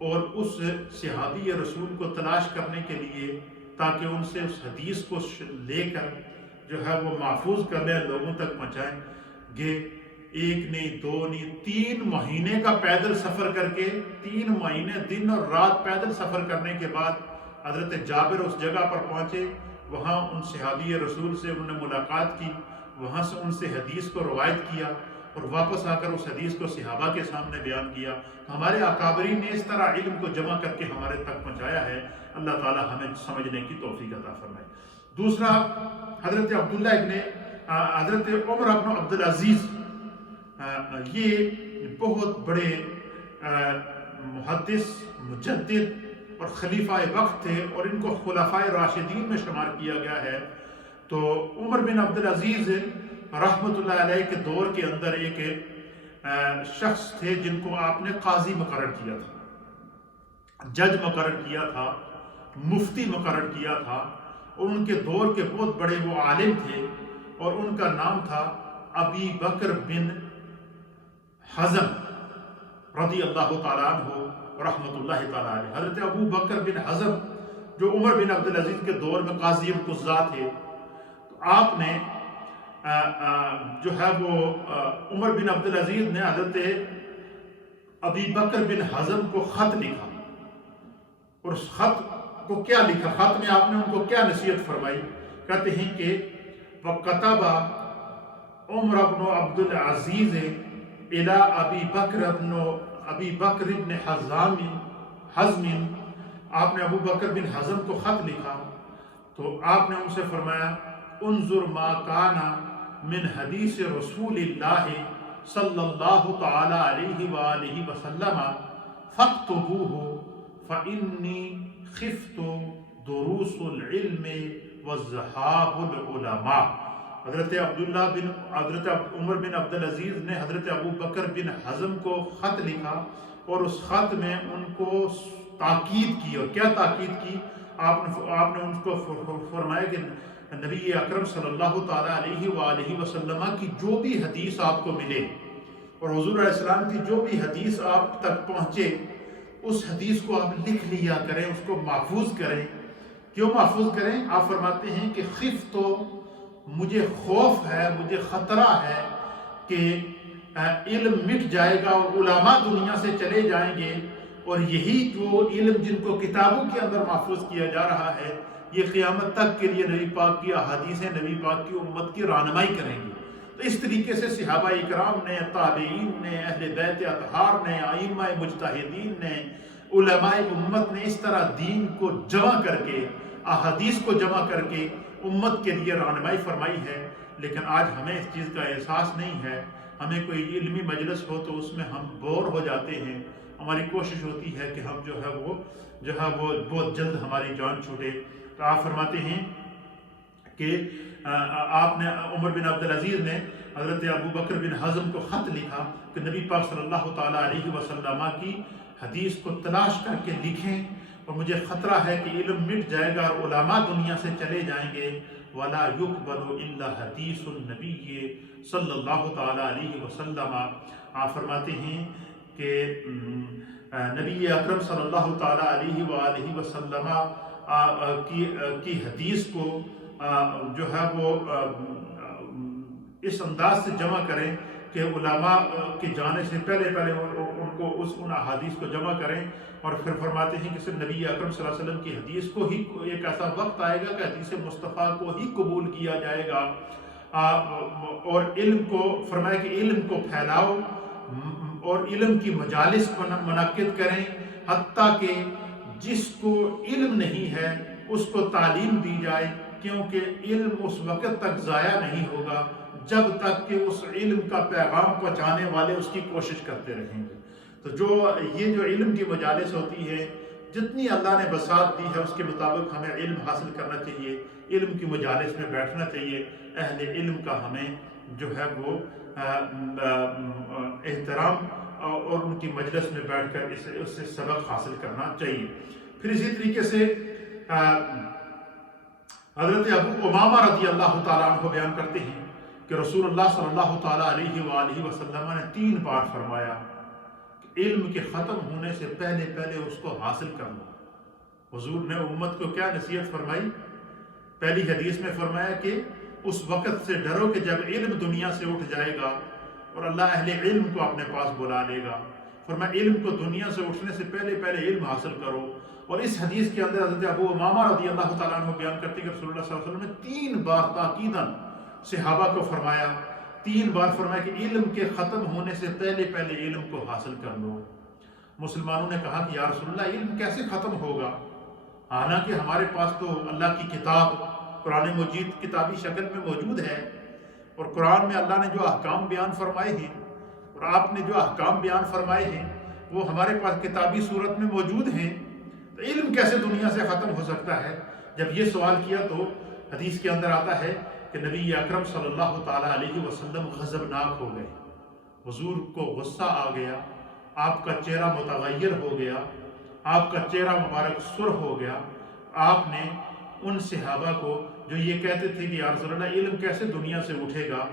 اور اس صحابی رسول کو تلاش کرنے کے لیے تاکہ ان سے اس حدیث کو لے کر جو ہے وہ محفوظ کر لیں, لوگوں تک پہنچائیں گے. 1 نہیں 2 نہیں 3 مہینے کا پیدل سفر کر کے, 3 مہینے دن اور رات پیدل سفر کرنے کے بعد حضرت جابر اس جگہ پر پہنچے. وہاں ان صحابی رسول سے انہوں نے ملاقات کی, وہاں سے ان سے حدیث کو روایت کیا اور واپس آ کر اس حدیث کو صحابہ کے سامنے بیان کیا. ہمارے اکابرین نے اس طرح علم کو جمع کر کے ہمارے تک پہنچایا ہے. اللہ تعالی ہمیں سمجھنے کی توفیق عطا فرمائے. دوسرا حضرت حضرت عمر بن عبدالعزیز, یہ بہت بڑے محدث, مجدد اور خلیفہ وقت تھے اور ان کو خلفائے راشدین میں شمار کیا گیا ہے. تو عمر بن عبدالعزیز رحمۃ اللہ علیہ کے دور کے اندر ایک شخص تھے جن کو آپ نے قاضی مقرر کیا تھا, جج مقرر کیا تھا, مفتی مقرر کیا تھا, اور ان کے دور کے بہت بڑے وہ عالم تھے اور ان کا نام تھا ابی بکر بن حزم رضی اللہ تعالیٰ عنہ رحمۃ اللہ تعالیٰ علیہ. حضرت ابو بکر بن حزم جو عمر بن عبدالعزیز کے دور میں قاضی القضاء تھے, تو آپ نے جو ہے وہ عمر بن عبدالعزیز نے حضرت ابی بکر بن حزم کو خط لکھا, اور اس خط کو کیا لکھا, خط میں آپ نے ان کو کیا نصیحت فرمائی. کہتے ہیں کہ وَكَتَبَ عمر بن عبدالعزیز الى ابی بکر بن حزم, آپ نے ابو بکر بن حزم کو خط لکھا تو آپ نے ان سے فرمایا انظر ما کان من حدیث رسول اللہ صلی اللہ تعالی علیہ وآلہ وسلم فاکتبوہ فإنی خفت دروس العلم وذہاب العلماء. حضرت عمر بن عبدالعزیز نے حضرت ابو بکر بن حزم کو خط لکھا اور اس خط میں ان کو تاکید کی. اور کیا تاکید کی؟ آپ نے ان کو فرمایا کہ نبی اکرم صلی اللہ تعالیٰ علیہ وآلہ وسلم کی جو بھی حدیث آپ کو ملے اور حضور علیہ السلام کی جو بھی حدیث آپ تک پہنچے, اس حدیث کو آپ لکھ لیا کریں, اس کو محفوظ کریں. کیوں محفوظ کریں؟ آپ فرماتے ہیں کہ خف تو مجھے خوف ہے, مجھے خطرہ ہے کہ علم مٹ جائے گا اور علماء دنیا سے چلے جائیں گے اور یہی جو علم جن کو کتابوں کے اندر محفوظ کیا جا رہا ہے، یہ قیامت تک کے لیے نبی پاک کی احادیثیں نبی پاک کی امت کی رہنمائی کریں گی۔ تو اس طریقے سے صحابہ اکرام نے، تابعین نے، اہل بیت اطہار نے، ائمہ مجتہدین نے، علماء امت نے اس طرح دین کو جمع کر کے، احادیث کو جمع کر کے امت کے لیے رہنمائی فرمائی ہے۔ لیکن آج ہمیں اس چیز کا احساس نہیں ہے۔ ہمیں کوئی علمی مجلس ہو تو اس میں ہم بور ہو جاتے ہیں، ہماری کوشش ہوتی ہے کہ ہم جو ہے وہ بہت جلد ہماری جان چھوٹے۔ تو آپ فرماتے ہیں کہ آپ نے، عمر بن عبدالعزیز نے حضرت ابو بکر بن حزم کو خط لکھا کہ نبی پاک صلی اللہ تعالیٰ علیہ وسلم کی حدیث کو تلاش کر کے لکھیں، اور مجھے خطرہ ہے کہ علم مٹ جائے گا اور علماء دنیا سے چلے جائیں گے۔ وَلَا يُقْبَلُ إِلَّا حَدِيثُ النَّبِيِّ صلی اللہ تعالیٰ علیہ وسلم۔ آپ فرماتے ہیں کہ نبی اکرم صلی اللہ تعالیٰ علیہ وآلہ وسلم کی حدیث کو جو ہے وہ اس انداز سے جمع کریں کہ علماء کے جانے سے پہلے ان احادیث کو جمع کریں، اور پھر فرماتے ہیں کہ صرف نبی اکرم صلی اللہ علیہ وسلم کی حدیث کو ہی، ایک ایسا وقت آئے گا کہ حدیث مصطفیٰ کو ہی قبول کیا جائے گا۔ اور علم کو فرمایا کہ علم کو پھیلاؤ اور علم کی مجالس منعقد کریں، حتیٰ کہ جس کو علم نہیں ہے اس کو تعلیم دی جائے، کیونکہ علم اس وقت تک ضائع نہیں ہوگا جب تک کہ اس علم کا پیغام پہنچانے والے اس کی کوشش کرتے رہیں گے۔ تو یہ جو علم کی مجالس ہوتی ہے، جتنی اللہ نے بساط دی ہے اس کے مطابق ہمیں علم حاصل کرنا چاہیے، علم کی مجالس میں بیٹھنا چاہیے، اہل علم کا ہمیں جو ہے وہ احترام اور ان کی مجلس میں بیٹھ کر اس سے سبق حاصل کرنا چاہیے۔ پھر اسی طریقے سے حضرت ابو امامہ رضی اللہ تعالیٰ عنہ بیان کرتے ہیں کہ رسول اللہ صلی اللہ تعالیٰ علیہ وآلہ وسلم نے 3 بار فرمایا کہ علم کے ختم ہونے سے پہلے اس کو حاصل کر لو۔ حضور نے امت کو کیا نصیحت فرمائی؟ پہلی حدیث میں فرمایا کہ اس وقت سے ڈرو کہ جب علم دنیا سے اٹھ جائے گا اور اللہ اہل علم کو اپنے پاس بلا لے گا۔ فرمایا علم کو دنیا سے اٹھنے سے پہلے علم حاصل کرو۔ اور اس حدیث کے اندر حضرت ابو امامہ رضی اللہ تعالیٰ عنہ بیان کرتے کہ رسول اللہ صلی اللہ علیہ وسلم نے 3 بار تاکیداً صحابہ کو فرمایا، 3 بار فرمایا کہ علم کے ختم ہونے سے پہلے علم کو حاصل کر لو۔ مسلمانوں نے کہا کہ یا رسول اللہ علم کیسے ختم ہوگا؟ حالانکہ ہمارے پاس تو اللہ کی کتاب قرآن مجید کتابی شکل میں موجود ہے، اور قرآن میں اللہ نے جو احکام بیان فرمائے ہیں اور آپ نے جو احکام بیان فرمائے ہیں وہ ہمارے پاس کتابی صورت میں موجود ہیں، تو علم کیسے دنیا سے ختم ہو سکتا ہے؟ جب یہ سوال کیا تو حدیث کے اندر آتا ہے کہ نبی اکرم صلی اللہ تعالیٰ علیہ وسلم غضبناک ہو گئے، حضور کو غصہ آ گیا، آپ کا چہرہ متغیر ہو گیا، آپ کا چہرہ مبارک سرخ ہو گیا۔ آپ نے ان صحابہ کو جو یہ کہتے تھے کہ یا رسول اللہ علم کیسے دنیا سے اٹھے گا،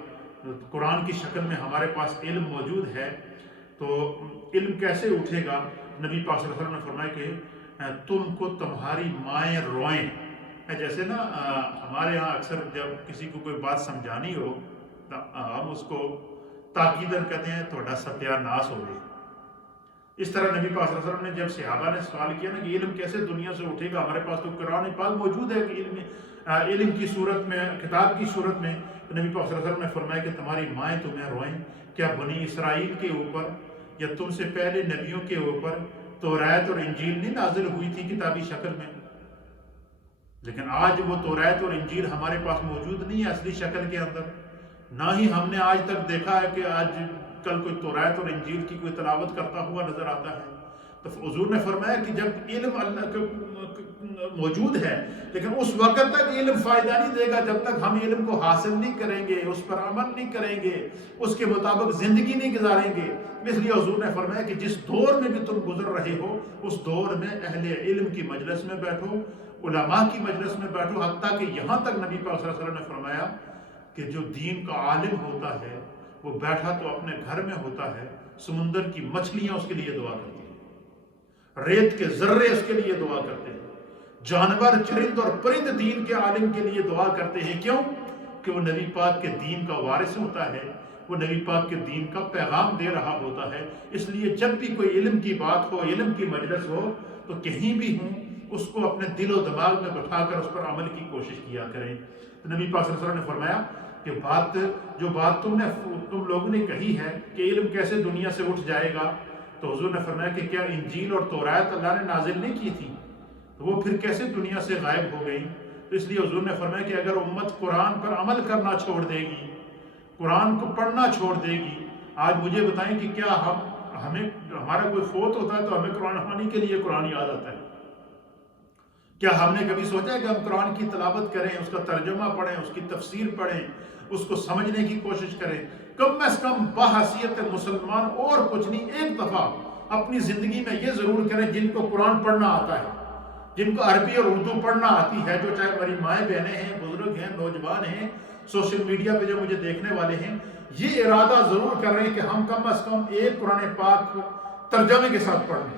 قرآن کی شکل میں ہمارے پاس علم موجود ہے تو علم کیسے اٹھے گا؟ نبی پاک صلی اللہ علیہ وسلم نے فرمایا کہ تم کو تمہاری مائیں روئیں۔ جیسے نا ہمارے یہاں اکثر جب کسی کو کوئی بات سمجھانی ہو ہم اس کو تاکیداً کہتے ہیں تھوڑا ستیہ ناس ہو گئے۔ اس طرح نبی پاک صلی اللہ علیہ وسلم نے جب صحابہ نے سوال کیا نا کہ علم کیسے دنیا سے اٹھے گا، ہمارے پاس تو قرآن پاک موجود ہے کہ علم کی صورت میں، کتاب کی صورت میں، تو نبی پاک صلی اللہ علیہ وسلم نے فرمایا کہ تمہاری مائیں تمہیں روئیں۔ کیا بنی اسرائیل کے اوپر یا تم سے پہلے نبیوں کے اوپر توریت اور انجیل نہیں نازل ہوئی تھی کتابی شکل میں؟ لیکن آج وہ توریت اور انجیل ہمارے پاس موجود نہیں ہے اصلی شکل کے اندر، نہ ہی ہم نے آج تک دیکھا ہے کہ آج کل کوئی توریت اور انجیل کی کوئی تلاوت کرتا ہوا نظر آتا ہے۔ تو حضور نے فرمایا کہ جب علم اللہ موجود ہے لیکن اس وقت تک علم فائدہ نہیں دے گا جب تک ہم علم کو حاصل نہیں کریں گے، اس پر عمل نہیں کریں گے، اس کے مطابق زندگی نہیں گزاریں گے۔ اس لیے حضور نے فرمایا کہ جس دور میں بھی تم گزر رہے ہو اس دور میں اہل علم کی مجلس میں بیٹھو، علماء کی مجلس میں بیٹھو، حتیٰ کہ یہاں تک نبی پاک صلی اللہ علیہ وسلم نے فرمایا کہ جو دین کا عالم ہوتا ہے وہ بیٹھا تو اپنے گھر میں ہوتا ہے، سمندر کی مچھلیاں اس کے لیے دعا کرتی ہیں، ریت کے ذرے اس کے لیے دعا کرتے ہیں، جانور چرند اور پرند دین کے عالم کے لیے دعا کرتے ہیں۔ کیوں؟ کہ وہ نبی پاک کے دین کا وارث ہوتا ہے، وہ نبی پاک کے دین کا پیغام دے رہا ہوتا ہے۔ اس لیے جب بھی کوئی علم کی بات ہو، علم کی مجلس ہو، تو کہیں بھی ہوں اس کو اپنے دل و دماغ میں بٹھا کر اس پر عمل کی کوشش کیا کریں۔ تو نبی پاک صلی اللہ علیہ وسلم نے فرمایا کہ جو بات تم لوگوں نے کہی ہے کہ علم کیسے دنیا سے اٹھ جائے گا، تو حضور نے فرمایا کہ کیا انجیل اور تورات اللہ نے نازل نہیں کی تھی، تو وہ پھر کیسے دنیا سے غائب ہو گئی؟ تو اس لیے حضور نے فرمایا کہ اگر امت قرآن پر عمل کرنا چھوڑ دے گی، قرآن کو پڑھنا چھوڑ دے گی، آج مجھے بتائیں کہ کیا ہمارا کوئی فوت ہوتا ہے تو ہمیں قرآن خوانی کے لیے قرآن یاد آتا ہے؟ کیا ہم نے کبھی سوچا ہے کہ ہم قرآن کی تلاوت کریں، اس کا ترجمہ پڑھیں، اس کی تفسیر پڑھیں، اس کو سمجھنے کی کوشش کریں؟ کم از کم بحیثیت مسلمان اور کچھ نہیں، ایک دفعہ اپنی زندگی میں یہ ضرور کریں جن کو قرآن پڑھنا آتا ہے، جن کو عربی اور اردو پڑھنا آتی ہے، جو چاہے ہماری مائیں بہنیں ہیں، بزرگ ہیں، نوجوان ہیں، سوشل میڈیا پہ جو مجھے دیکھنے والے ہیں، یہ ارادہ ضرور کر رہے ہیں کہ ہم کم از کم ایک قرآن پاک ترجمے کے ساتھ پڑھ لیں۔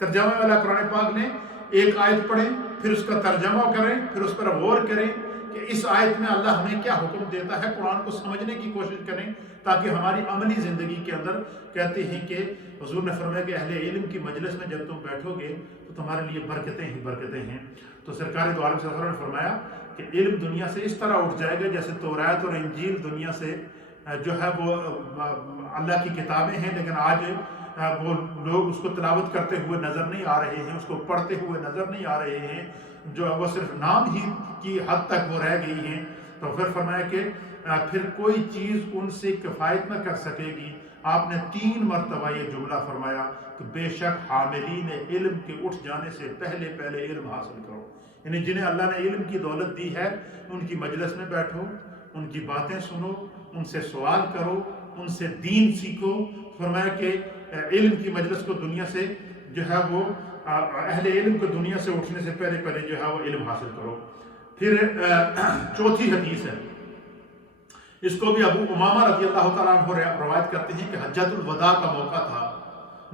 ترجمے والا قرآن پاک نے ایک آیت پڑھیں، پھر اس کا ترجمہ کریں، پھر اس پر غور کریں کہ اس آیت میں اللہ ہمیں کیا حکم دیتا ہے، قرآن کو سمجھنے کی کوشش کریں تاکہ ہماری عملی زندگی کے اندر، کہتے ہیں کہ حضور نے فرمایا کہ اہل علم کی مجلس میں جب تم بیٹھو گے تو تمہارے لیے برکتیں ہی برکتیں ہیں۔ تو سرکار دو عالم صلی اللہ علیہ وسلم نے فرمایا کہ علم دنیا سے اس طرح اٹھ جائے گا جیسے تورات اور انجیل دنیا سے جو ہے وہ اللہ کی کتابیں ہیں، لیکن آج وہ لوگ اس کو تلاوت کرتے ہوئے نظر نہیں آ رہے ہیں، اس کو پڑھتے ہوئے نظر نہیں آ رہے ہیں، جو وہ صرف نام ہی کی حد تک وہ رہ گئی ہیں۔ تو پھر فرمایا کہ پھر کوئی چیز ان سے کفایت نہ کر سکے گی۔ آپ نے 3 مرتبہ یہ جملہ فرمایا کہ بے شک حاملین علم کے اٹھ جانے سے پہلے علم حاصل کرو، یعنی جنہیں اللہ نے علم کی دولت دی ہے ان کی مجلس میں بیٹھو، ان کی باتیں سنو، ان سے سوال کرو، ان سے دین سیکھو۔ فرمایا کہ علم کی مجلس کو دنیا سے جو ہے وہ اہل علم کو دنیا سے اٹھنے سے پہلے جو ہے وہ علم حاصل کرو۔ پھر 4تھی حدیث ہے، اس کو بھی ابو امامہ رضی اللہ تعالیٰ عنہ روایت کرتے ہیں کہ حجۃ الوداع کا موقع تھا،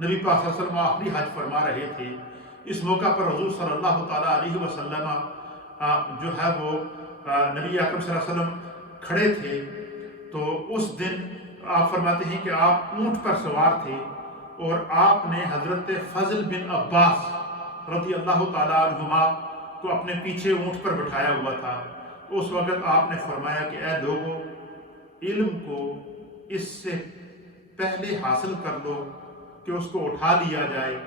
نبی پاک صلی اللہ علیہ وسلم آخری حج فرما رہے تھے۔ اس موقع پر حضور صلی اللہ تعالیٰ علیہ وسلم جو ہے وہ نبی اکرم صلی اللہ علیہ وسلم کھڑے تھے، تو اس دن آپ فرماتے ہیں کہ آپ اونٹ پر سوار تھے اور آپ نے حضرت فضل بن عباس رضی اللہ تعالیٰ عنہما کو اپنے پیچھے اونٹ پر بٹھایا ہوا تھا۔ اس وقت آپ نے فرمایا کہ اے لوگو، علم کو اس سے پہلے حاصل کر لو کہ اس کو اٹھا لیا جائے۔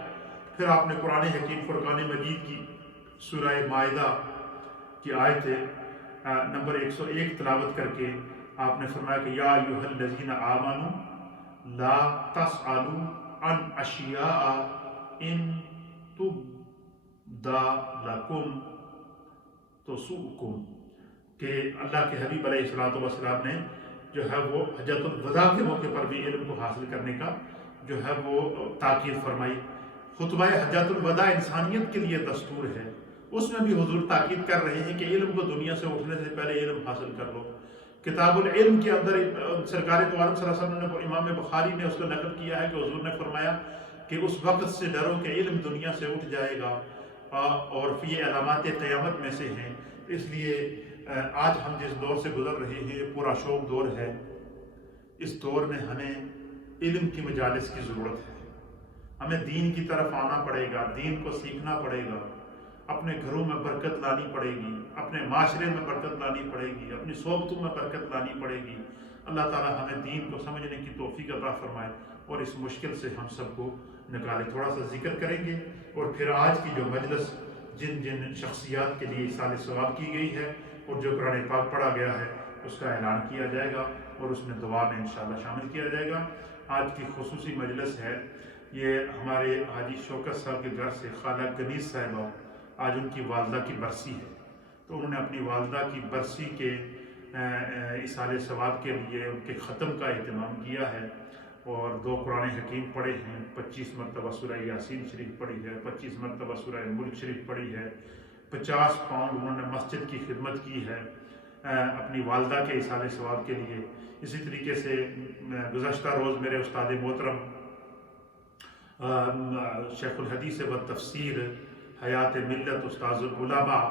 پھر آپ نے قرآن حکیم فرقان مجید کی سورہ مائدہ کی آیت نمبر 101 تلاوت کر کے آپ نے فرمایا کہ یا ایھا الذین آمنوا لا تسألوا عن اشیاء ان تبد لکم تسؤکم، کہ اللہ کے حبیب علیہ الصلوۃ والسلام نے جو ہے وہ حجۃ الوداع کے موقع پر بھی علم کو حاصل کرنے کا جو ہے وہ تاکید فرمائی۔ خطبہ حجۃ الوداع انسانیت کے لیے دستور ہے، اس میں بھی حضور تاکید کر رہے ہیں کہ علم کو دنیا سے اٹھنے سے پہلے علم حاصل کر لو۔ کتاب العلم کے اندر سرکار دو عالم صلی اللہ علیہ وسلم نے، امام بخاری نے اس کو نقل کیا ہے کہ حضور نے فرمایا کہ اس وقت سے ڈرو کہ علم دنیا سے اٹھ جائے گا اور یہ علامات قیامت میں سے ہیں۔ اس لیے آج ہم جس دور سے گزر رہے ہیں یہ پورا شوق دور ہے، اس دور میں ہمیں علم کی مجالس کی ضرورت ہے، ہمیں دین کی طرف آنا پڑے گا، دین کو سیکھنا پڑے گا، اپنے گھروں میں برکت لانی پڑے گی، اپنے معاشرے میں برکت لانی پڑے گی، اپنی صحبتوں میں برکت لانی پڑے گی۔ اللہ تعالیٰ ہمیں دین کو سمجھنے کی توفیق عطا فرمائے اور اس مشکل سے ہم سب کو نکالے۔ تھوڑا سا ذکر کریں گے اور پھر آج کی جو مجلس جن جن شخصیات کے لیے ایصال ثواب کی گئی ہے اور جو قرآن پاک پڑھا گیا ہے اس کا اعلان کیا جائے گا اور اس میں دعا میں انشاءاللہ شامل کیا جائے گا۔ آج کی خصوصی مجلس ہے، یہ ہمارے حاجی شوکت صاحب کے گھر سے خالہ کنیز صاحبہ، آج ان کی والدہ کی برسی ہے، تو انہوں نے اپنی والدہ کی برسی کے ایصال ثواب کے لیے ان کے ختم کا اہتمام کیا ہے اور 2 قرآن حکیم پڑھے ہیں، 25 مرتبہ سورہ یاسین شریف پڑھی ہے، 25 مرتبہ سورہ ملک شریف پڑھی ہے، 50 پاؤنڈ انہوں نے مسجد کی خدمت کی ہے اپنی والدہ کے ایصال ثواب کے لیے۔ اسی طریقے سے گزشتہ روز میرے استاد محترم شیخ الحدیث و تفسیر حیات ملت استاذ العلماء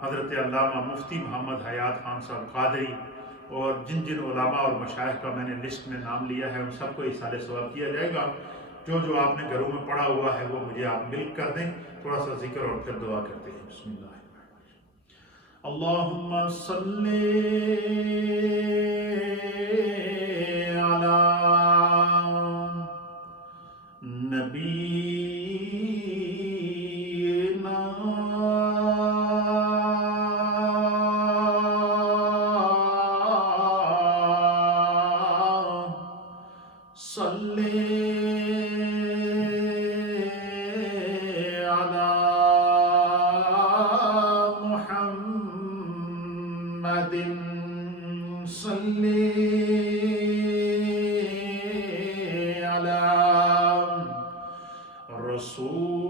حضرت علامہ مفتی محمد حیات خان صاحب قادری اور جن جن علماء اور مشائخ کا میں نے لسٹ میں نام لیا ہے ان سب کو ایصال ثواب کیا جائے گا۔ جو آپ نے گھروں میں پڑھا ہوا ہے وہ مجھے آپ مل کر دیں، تھوڑا سا ذکر اور پھر دعا کرتے ہیں۔ بسم اللہ اللہم صلی علی نبینا صلی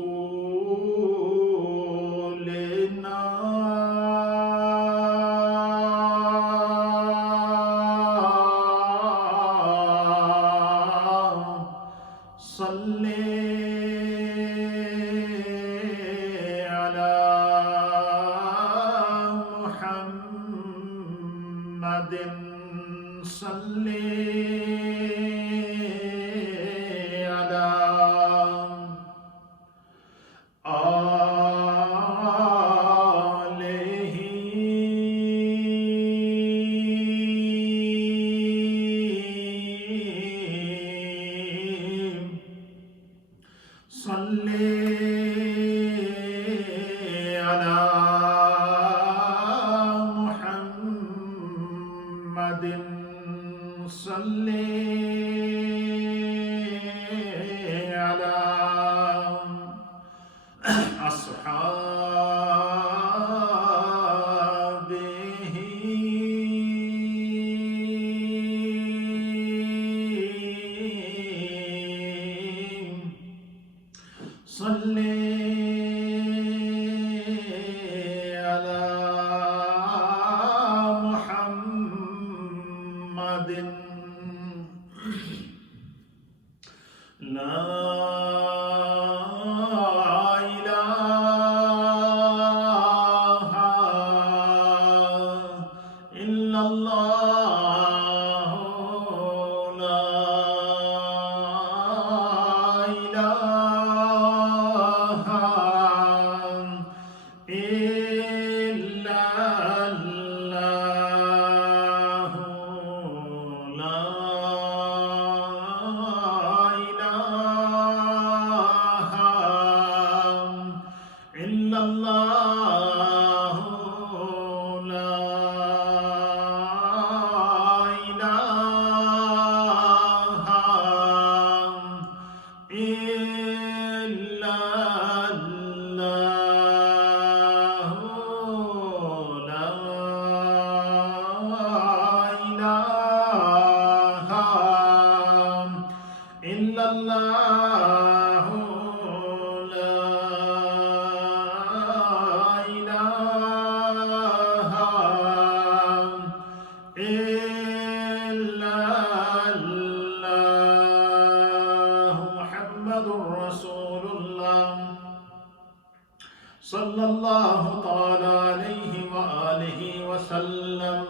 صلی اللہ تعالی علیہ وآلہ وسلم۔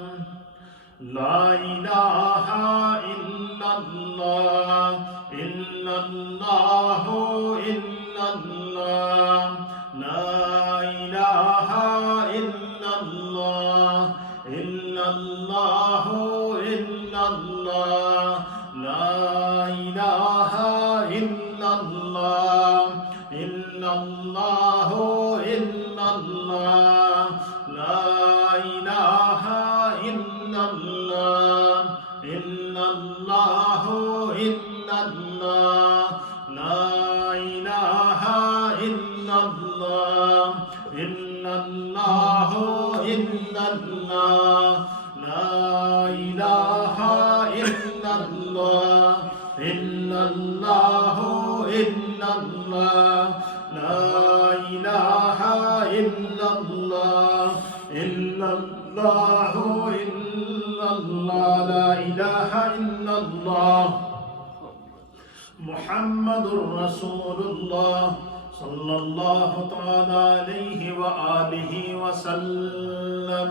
لا الہ الا اللہ الا اللہ الا اللہ، لا الہ الا اللہ الا اللہ الا اللہ، لا الہ الا اللہ الا اللہ الا اللہ، لا الہ الا اللہ الا اللہ الا اللہ، لا الہ الا اللہ الا اللہ الا اللہ، لا الہ الا اللہ الا اللہ الا اللہ، لا الہ الا اللہ الا اللہ الا اللہ، لا الہ الا اللہ محمد رسول اللہ صلی اللہ تعالی علیہ وآلہ وسلم۔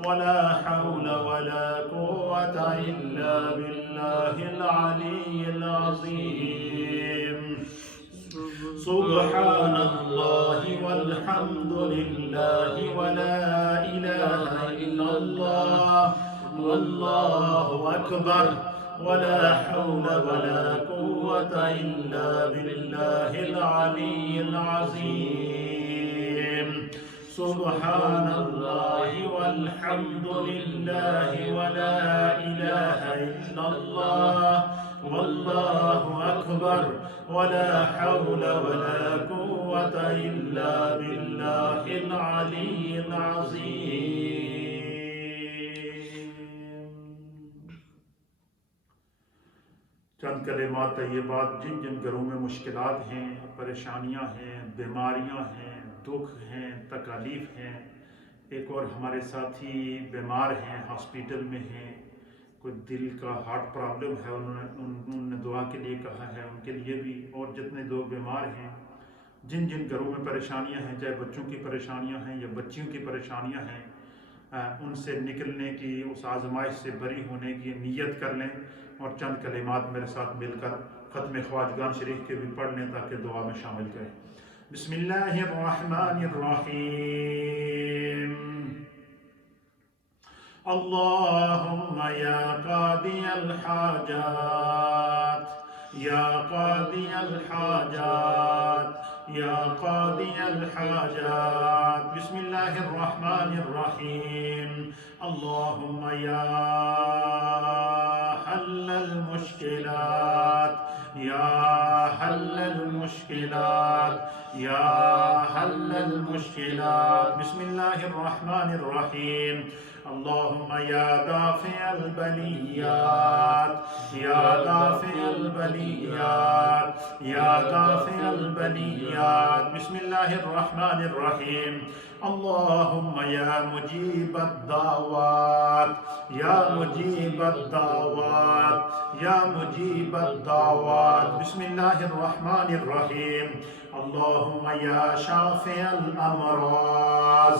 ولا حول ولا قوة إلا بالله العلي العظيم. سبحان الله والحمد لله ولا إله إلا الله والله أكبر ولا حول ولا قوة إلا بالله العلي العظيم. سبحان الله والحمد لله ولا إله إلا الله والله أكبر ولا حول ولا قوة إلا بالله العلي العظيم. چند کلمات طیبات جن جن گھروں میں مشکلات ہیں، پریشانیاں ہیں، بیماریاں ہیں، دکھ ہیں، تکالیف ہیں. ایک اور ہمارے ساتھی بیمار ہیں، ہاسپیٹل میں ہیں، کوئی دل کا ہارٹ پرابلم ہے، انہوں نے دعا کے لیے کہا ہے، ان کے لیے بھی. اور جتنے لوگ بیمار ہیں، جن جن گھروں میں پریشانیاں ہیں، چاہے بچوں کی پریشانیاں ہیں یا بچیوں کی پریشانیاں ہیں، ان سے نکلنے کی، اس آزمائش سے بری ہونے کی نیت کر لیں اور چند کلمات میرے ساتھ مل کر ختم خواجگان شریف کے بھی پڑھ لیں تاکہ دعا میں شامل کریں. بسم اللہ الرحمن الرحیم. اللهم يا قاضي الحاجات يا قاضي الحاجات يا قاضي الحاجات. بسم الله الرحمن الرحيم. اللهم يا حل المشكلات يا حل المشكلات يا حل المشكلات. بسم الله الرحمن الرحيم. اللهم يا دافع البليات يا دافع البليات يا دافع البليات. بسم الله الرحمن الرحيم. اللهم يا مجيب الدعوات يا مجيب الدعوات يا مجيب الدعوات. بسم الله الرحمن الرحيم. اللهم يا شافع الأمراض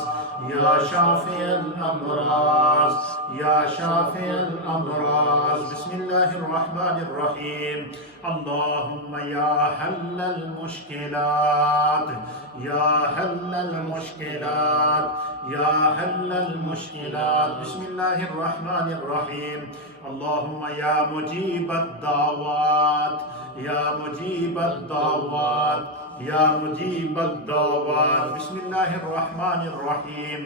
يا شافع الأمراض يا شافع الأمراض. بسم الله الرحمن الرحيم. اللهم يا حل المشكلات يا حل المشكلات يا حل المشكلات. بسم الله الرحمن الرحيم. اللهم يا مجيب الدعوات يا مجيب الدعوات يا مجيب الدعوات. بسم الله الرحمن الرحيم.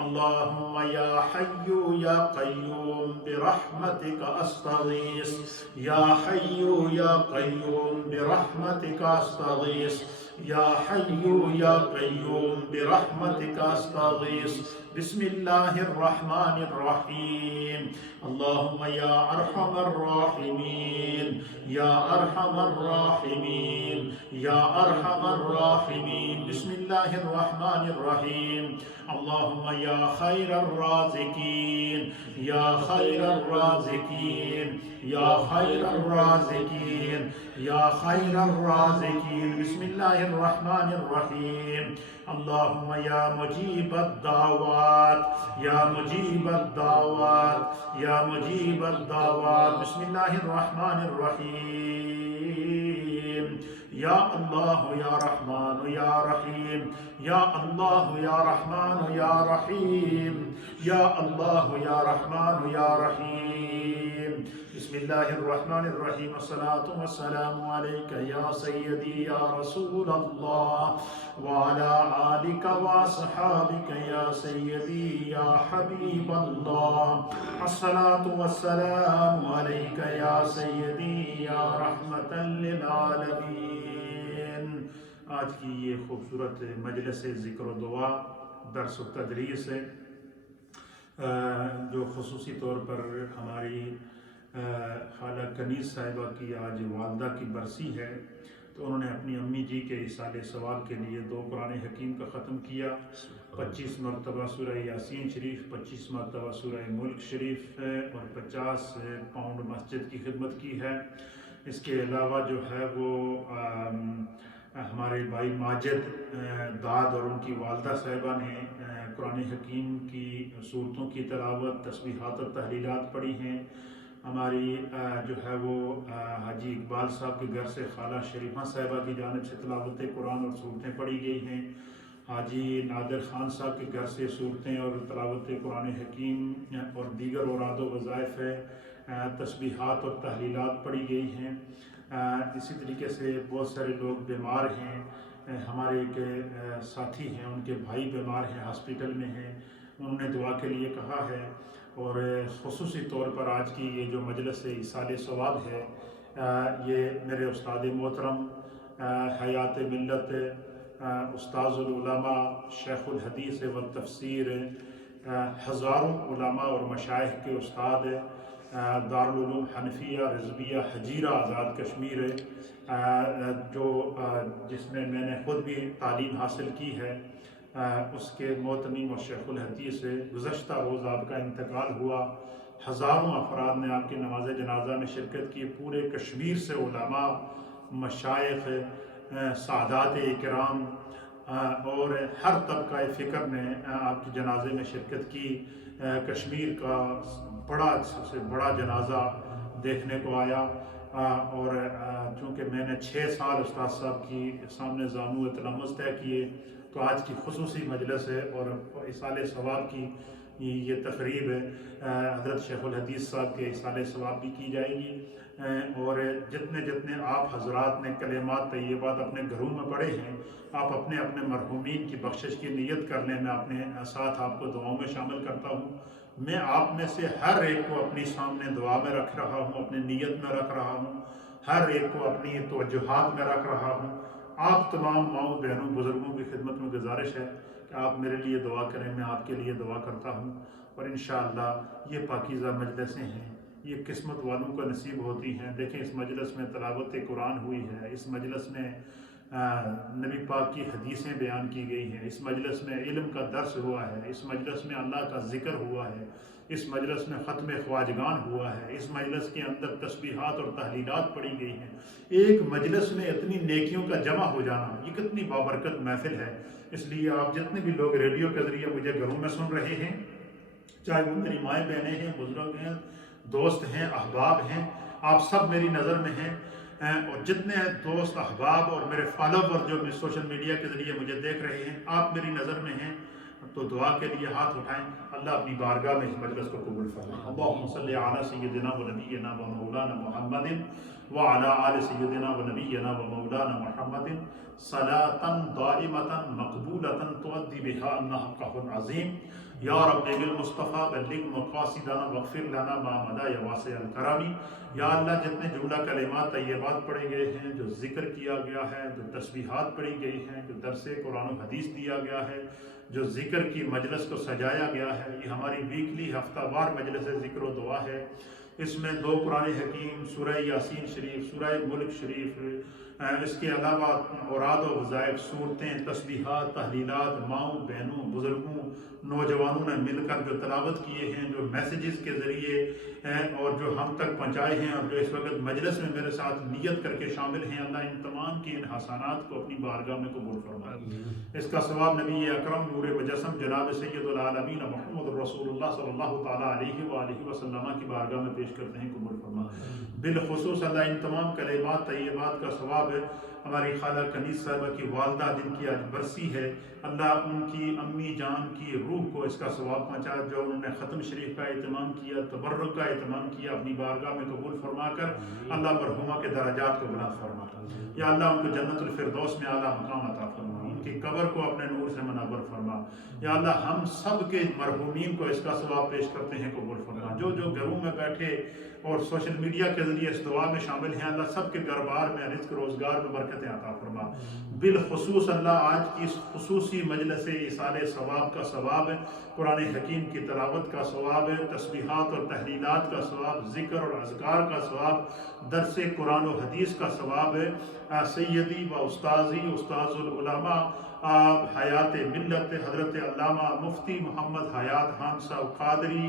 اللهم يا حي يا قيوم برحمتك أستغيث يا حي يا قيوم برحمتك أستغيث يا حي يا قيوم برحمتك أستغيث. بسم الله الرحمن الرحيم. اللهم يا أرحم الراحمين يا أرحم الراحمين يا أرحم الراحمين. بسم الله الرحمن الرحيم. اللهم يا خير الرازقين يا خير الرازقين يا خير الرازقين يا خير الرازقين. بسم الله الرحمن الرحيم. اللهم يا مجيب الدعوات يا مجيب الدعوات يا مجيب الدعوات. بسم الله الرحمن الرحيم. يا الله يا رحمن يا رحيم يا الله يا رحمن يا رحيم يا الله يا رحمن يا رحيم. بسم الله الرحمن الرحيم. الصلاة والسلام عليك يا سيدي يا رسول الله وعلى آلك وأصحابك يا سيدي يا حبيب الله. الصلاة والسلام عليك يا سيدي يا رحمة للعالمين. آج کی یہ خوبصورت مجلس ذکر و دعا درس و تدریس ہے جو خصوصی طور پر ہماری خالہ کنیز صاحبہ کی آج والدہ کی برسی ہے، تو انہوں نے اپنی امی جی کے اصال ثواب کے لیے 2 قرآن حکیم کا ختم کیا، 25 مرتبہ سورہ یاسین شریف، 25 مرتبہ سورہ ملک شریف اور 50 پاؤنڈ مسجد کی خدمت کی ہے. اس کے علاوہ جو ہے وہ ہمارے بھائی ماجد داد اور ان کی والدہ صاحبہ نے قرآن حکیم کی صورتوں کی تلاوت، تسبیحات اور تحلیلات پڑھی ہیں۔ ہماری جو ہے وہ حاجی اقبال صاحب کے گھر سے خالہ شریفہ صاحبہ کی جانب سے تلاوت قرآن اور صورتیں پڑھی گئی ہیں۔ حاجی نادر خان صاحب کے گھر سے صورتیں اور تلاوت قرآن حکیم اور دیگر اوراد و وظائف تسبیحات اور تحلیلات پڑھی گئی ہیں۔ اسی طریقے سے بہت سارے لوگ بیمار ہیں، ہمارے ایک ساتھی ہیں، ان کے بھائی بیمار ہیں، ہاسپٹل میں ہیں، انہوں نے دعا کے لیے کہا ہے۔ اور خصوصی طور پر آج کی یہ جو مجلس ایصال ثواب ہے، یہ میرے استاد محترم حیات ملت استاذ العلماء شیخ الحدیث والتفسیر ہزاروں علماء اور مشائخ کے استاد دارالعلوم حنفیہ رضویہ حجیرہ آزاد کشمیر جس میں نے خود بھی تعلیم حاصل کی ہے، اس کے محتمم اور شیخ الحدیث گزشتہ روز آپ کا انتقال ہوا۔ ہزاروں افراد نے آپ کی نماز جنازہ میں شرکت کی، پورے کشمیر سے علماء، مشائخ، سادات اکرام اور ہر طبقہ فکر نے آپ کی جنازے میں شرکت کی۔ کشمیر کا سب سے بڑا جنازہ دیکھنے کو آیا، اور چونکہ میں نے 6 سال استاد صاحب کی سامنے زانو تلمذ طے کیے، تو آج کی خصوصی مجلس ہے اور ایصال ثواب کی یہ تقریب حضرت شیخ الحدیث صاحب کے ایصال ثواب بھی کی جائے گی۔ اور جتنے آپ حضرات نے کلمات طیبات اپنے گھروں میں پڑھے ہیں، آپ اپنے اپنے مرحومین کی بخشش کی نیت کر لیں۔ میں اپنے ساتھ آپ کو دعاؤں میں شامل کرتا ہوں۔ میں آپ میں سے ہر ایک کو اپنی سامنے دعا میں رکھ رہا ہوں، اپنی نیت میں رکھ رہا ہوں، ہر ایک کو اپنی توجہات میں رکھ رہا ہوں۔ آپ تمام ماؤں بہنوں بزرگوں کی خدمت میں گزارش ہے کہ آپ میرے لیے دعا کریں، میں آپ کے لیے دعا کرتا ہوں۔ اور انشاءاللہ یہ پاکیزہ مجلسیں ہیں، یہ قسمت والوں کو نصیب ہوتی ہیں۔ دیکھیں، اس مجلس میں تلاوت قرآن ہوئی ہے، اس مجلس میں نبی پاک کی حدیثیں بیان کی گئی ہیں، اس مجلس میں علم کا درس ہوا ہے، اس مجلس میں اللہ کا ذکر ہوا ہے، اس مجلس میں ختم خواجگان ہوا ہے، اس مجلس کے اندر تسبیحات اور تحلیلات پڑھی گئی ہیں۔ ایک مجلس میں اتنی نیکیوں کا جمع ہو جانا، یہ کتنی بابرکت محفل ہے۔ اس لیے آپ جتنے بھی لوگ ریڈیو کے ذریعے مجھے گھروں میں سن رہے ہیں، چاہے وہ میری مائیں بہنیں ہیں، بزرگ ہیں، دوست ہیں، احباب ہیں، آپ سب میری نظر میں ہیں۔ اور جتنے دوست احباب اور میرے فالوور جو سوشل میڈیا کے ذریعے مجھے دیکھ رہے ہیں، آپ میری نظر میں ہیں، تو دعا کے لیے ہاتھ اٹھائیں۔ اللہ اپنی بارگاہ میں اس مجلس کو قبول فرمائے۔ اللہم صلی علی سیدنا و نبینا و مولانا محمد وعلی آل سیدنا و نبینا و مولانا محمد صلاۃ دائمۃ مقبولۃ تؤدی بها عنا حقہ العظیم۔ یا رب بالمصطفیٰ بلغ مقاصدنا واغفر لنا ما مضی یا واسع الکرم۔ یا اللہ، جتنے جملہ کلمات طیبات پڑھے گئے ہیں، جو ذکر کیا گیا ہے، جو تسبیحات پڑھی گئی ہیں، جو درس قرآن و حدیث دیا گیا ہے، جو ذکر کی مجلس کو سجایا گیا ہے، یہ ہماری ویکلی ہفتہ وار مجلس ذکر و دعا ہے۔ اس میں 2 قرآن حکیم، سورہ یاسین شریف، سورہ ملک شریف، اس کے علاوہ اوراد و وظائف، صورتیں، تسبیحات، تحلیلات، ماؤں بہنوں بزرگوں نوجوانوں نے مل کر جو تلاوت کیے ہیں، جو میسیجز کے ذریعے اور جو ہم تک پہنچائے ہیں، اور جو اس وقت مجلس میں میرے ساتھ نیت کر کے شامل ہیں، اللہ ان تمام کی ان حسنات کو اپنی بارگاہ میں قبول فرمائے۔ اس کا ثواب نبی اکرم نور مجسم جناب سید العالمین محمد رسول اللہ صلی اللہ تعالیٰ علیہ وآلہ وسلم کی بارگاہ میں پیش کرتے ہیں، قبول فرمائے۔ بالخصوص اللہ ان تمام کلمات طیبات کا ثواب ہماری خالہ کنیز صاحبہ کی والدہ جن کی آج برسی ہے، اللہ ان کی امی جان کی روح کو اس کا ثواب پہنچا۔ جو انہوں نے ختم شریف کا اہتمام کیا، تبرک کا اہتمام کیا، اپنی بارگاہ میں قبول فرما کر اللہ مرحومہ کے درجات کو بلند فرما۔ یا اللہ ان کو جنت الفردوس میں اعلیٰ مقام عطا فرما، ان کی قبر کو اپنے نور سے منور فرما۔ یا اللہ ہم سب کے مرحومین کو اس کا ثواب پیش کرتے ہیں، قبول فرما۔ جو گھروں میں بیٹھے اور سوشل میڈیا کے ذریعے اس دعا میں شامل ہیں، اللہ سب کے گھر بار میں رزق روزگار میں برکتیں عطا فرما۔ بالخصوص اللہ آج کی اس خصوصی مجلس ایصال ثواب کا ثواب، قرآن حکیم کی تلاوت کا ثواب، تسبیحات اور تحلیلات کا ثواب، ذکر اور اذکار کا ثواب، درس قرآن و حدیث کا ثواب، سیدی و استاذی استاذ العلماء حیات ملت حضرت علامہ مفتی محمد حیات خان صاحب قادری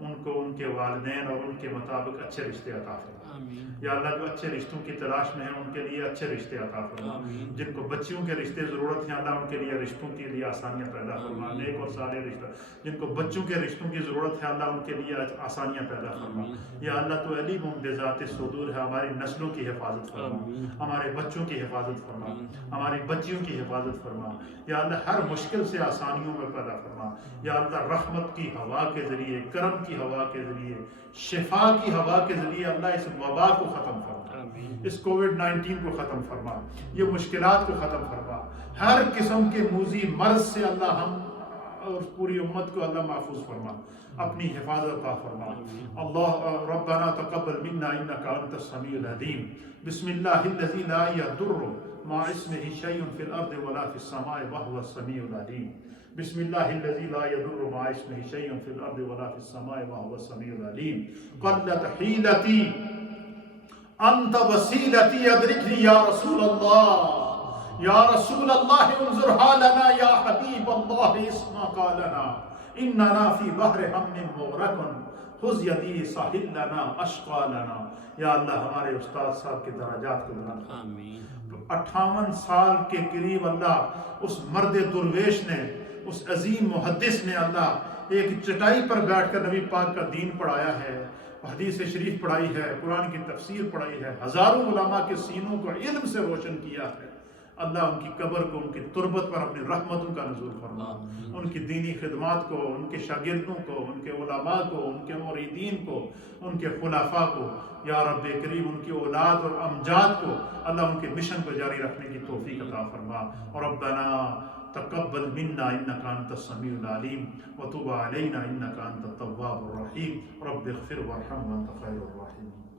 ان کو ان کے والدین اور ان کے مطابق اچھے رشتے عطا فرما۔ آمین۔ یا اللہ جو اچھے رشتوں کی تلاش میں ہیں ان کے لیے اچھے رشتے عطا فرما۔ آمین۔ جن کو بچیوں کے رشتے ضرورت ہیں اللہ ان کے لیے رشتوں کے لیے آسانیاں پیدا فرما، آمین۔ نیک اور صالح رشتہ۔ جن کو بچوں کے رشتوں کی ضرورت ہے اللہ ان کے لیے آسانیاں پیدا فرما۔ آمین۔ یا اللہ تو علیم بذات صدور ہے، ہماری نسلوں کی حفاظت فرما، آمین۔ ہمارے بچوں کی حفاظت فرما، آمین۔ ہماری بچیوں کی حفاظت فرما۔ یا اللہ ہر مشکل سے آسانیوں میں پیدا فرما۔ یا اللہ رحمت کی ہوا کے ذریعے، کرم کی ہوا کے ذریعے، شفا کی ہوا کے ذریعے اللہ اس وبا کو ختم فرما، آمین۔ اس کووڈ-19 کو ختم فرما، یہ مشکلات کو ختم فرما، ہر قسم کے موذی مرض سے اللہ ہم اور پوری امت کو اللہ محفوظ فرما، اپنی حفاظت عطا فرما۔ اللہ ربنا تقبل منا انك انت السميع العليم، بسم الله الذي لا يضر مع اسمه شيء في الارض ولا في السماء وهو السميع العليم، بسم الله الذي لا يضر مع اسمه شيء في الارض ولا في السماء وهو السميع العليم، قلت حيلتي انت وسيلتي ادركني يا رسول الله، يا رسول الله انظر حالنا، يا حبيب الله اسمع قالنا، اننا في بحر هم مغرق خذ يدي ساحل لنا اشقى لنا۔ یا اللہ ہمارے استاد صاحب کے درجات کو بلند کر۔ آمین۔ 58 سال کے قریب اللہ اس مرد درویش نے، اس عظیم محدث نے اللہ ایک چٹائی پر بیٹھ کر نبی پاک کا دین پڑھایا ہے، حدیث شریف پڑھائی ہے، قرآن کی تفسیر پڑھائی ہے، ہزاروں علماء کے سینوں کو علم سے روشن کیا ہے۔ اللہ ان کی قبر کو، ان کی تربت پر اپنی رحمتوں کا نزول فرما، ان کی دینی خدمات کو، ان کے شاگردوں کو، ان کے علماء کو، ان کے مریدین کو، ان کے خلفاء کو، یا رب کریم ان کی اولاد اور امجاد کو اللہ ان کے مشن کو جاری رکھنے کی توفیق عطا فرما۔ ربنا تقبل منا انك انت السميع العليم وتب علينا انك انت التواب الرحيم، رب اغفر وارحم وانت خير الراحمين۔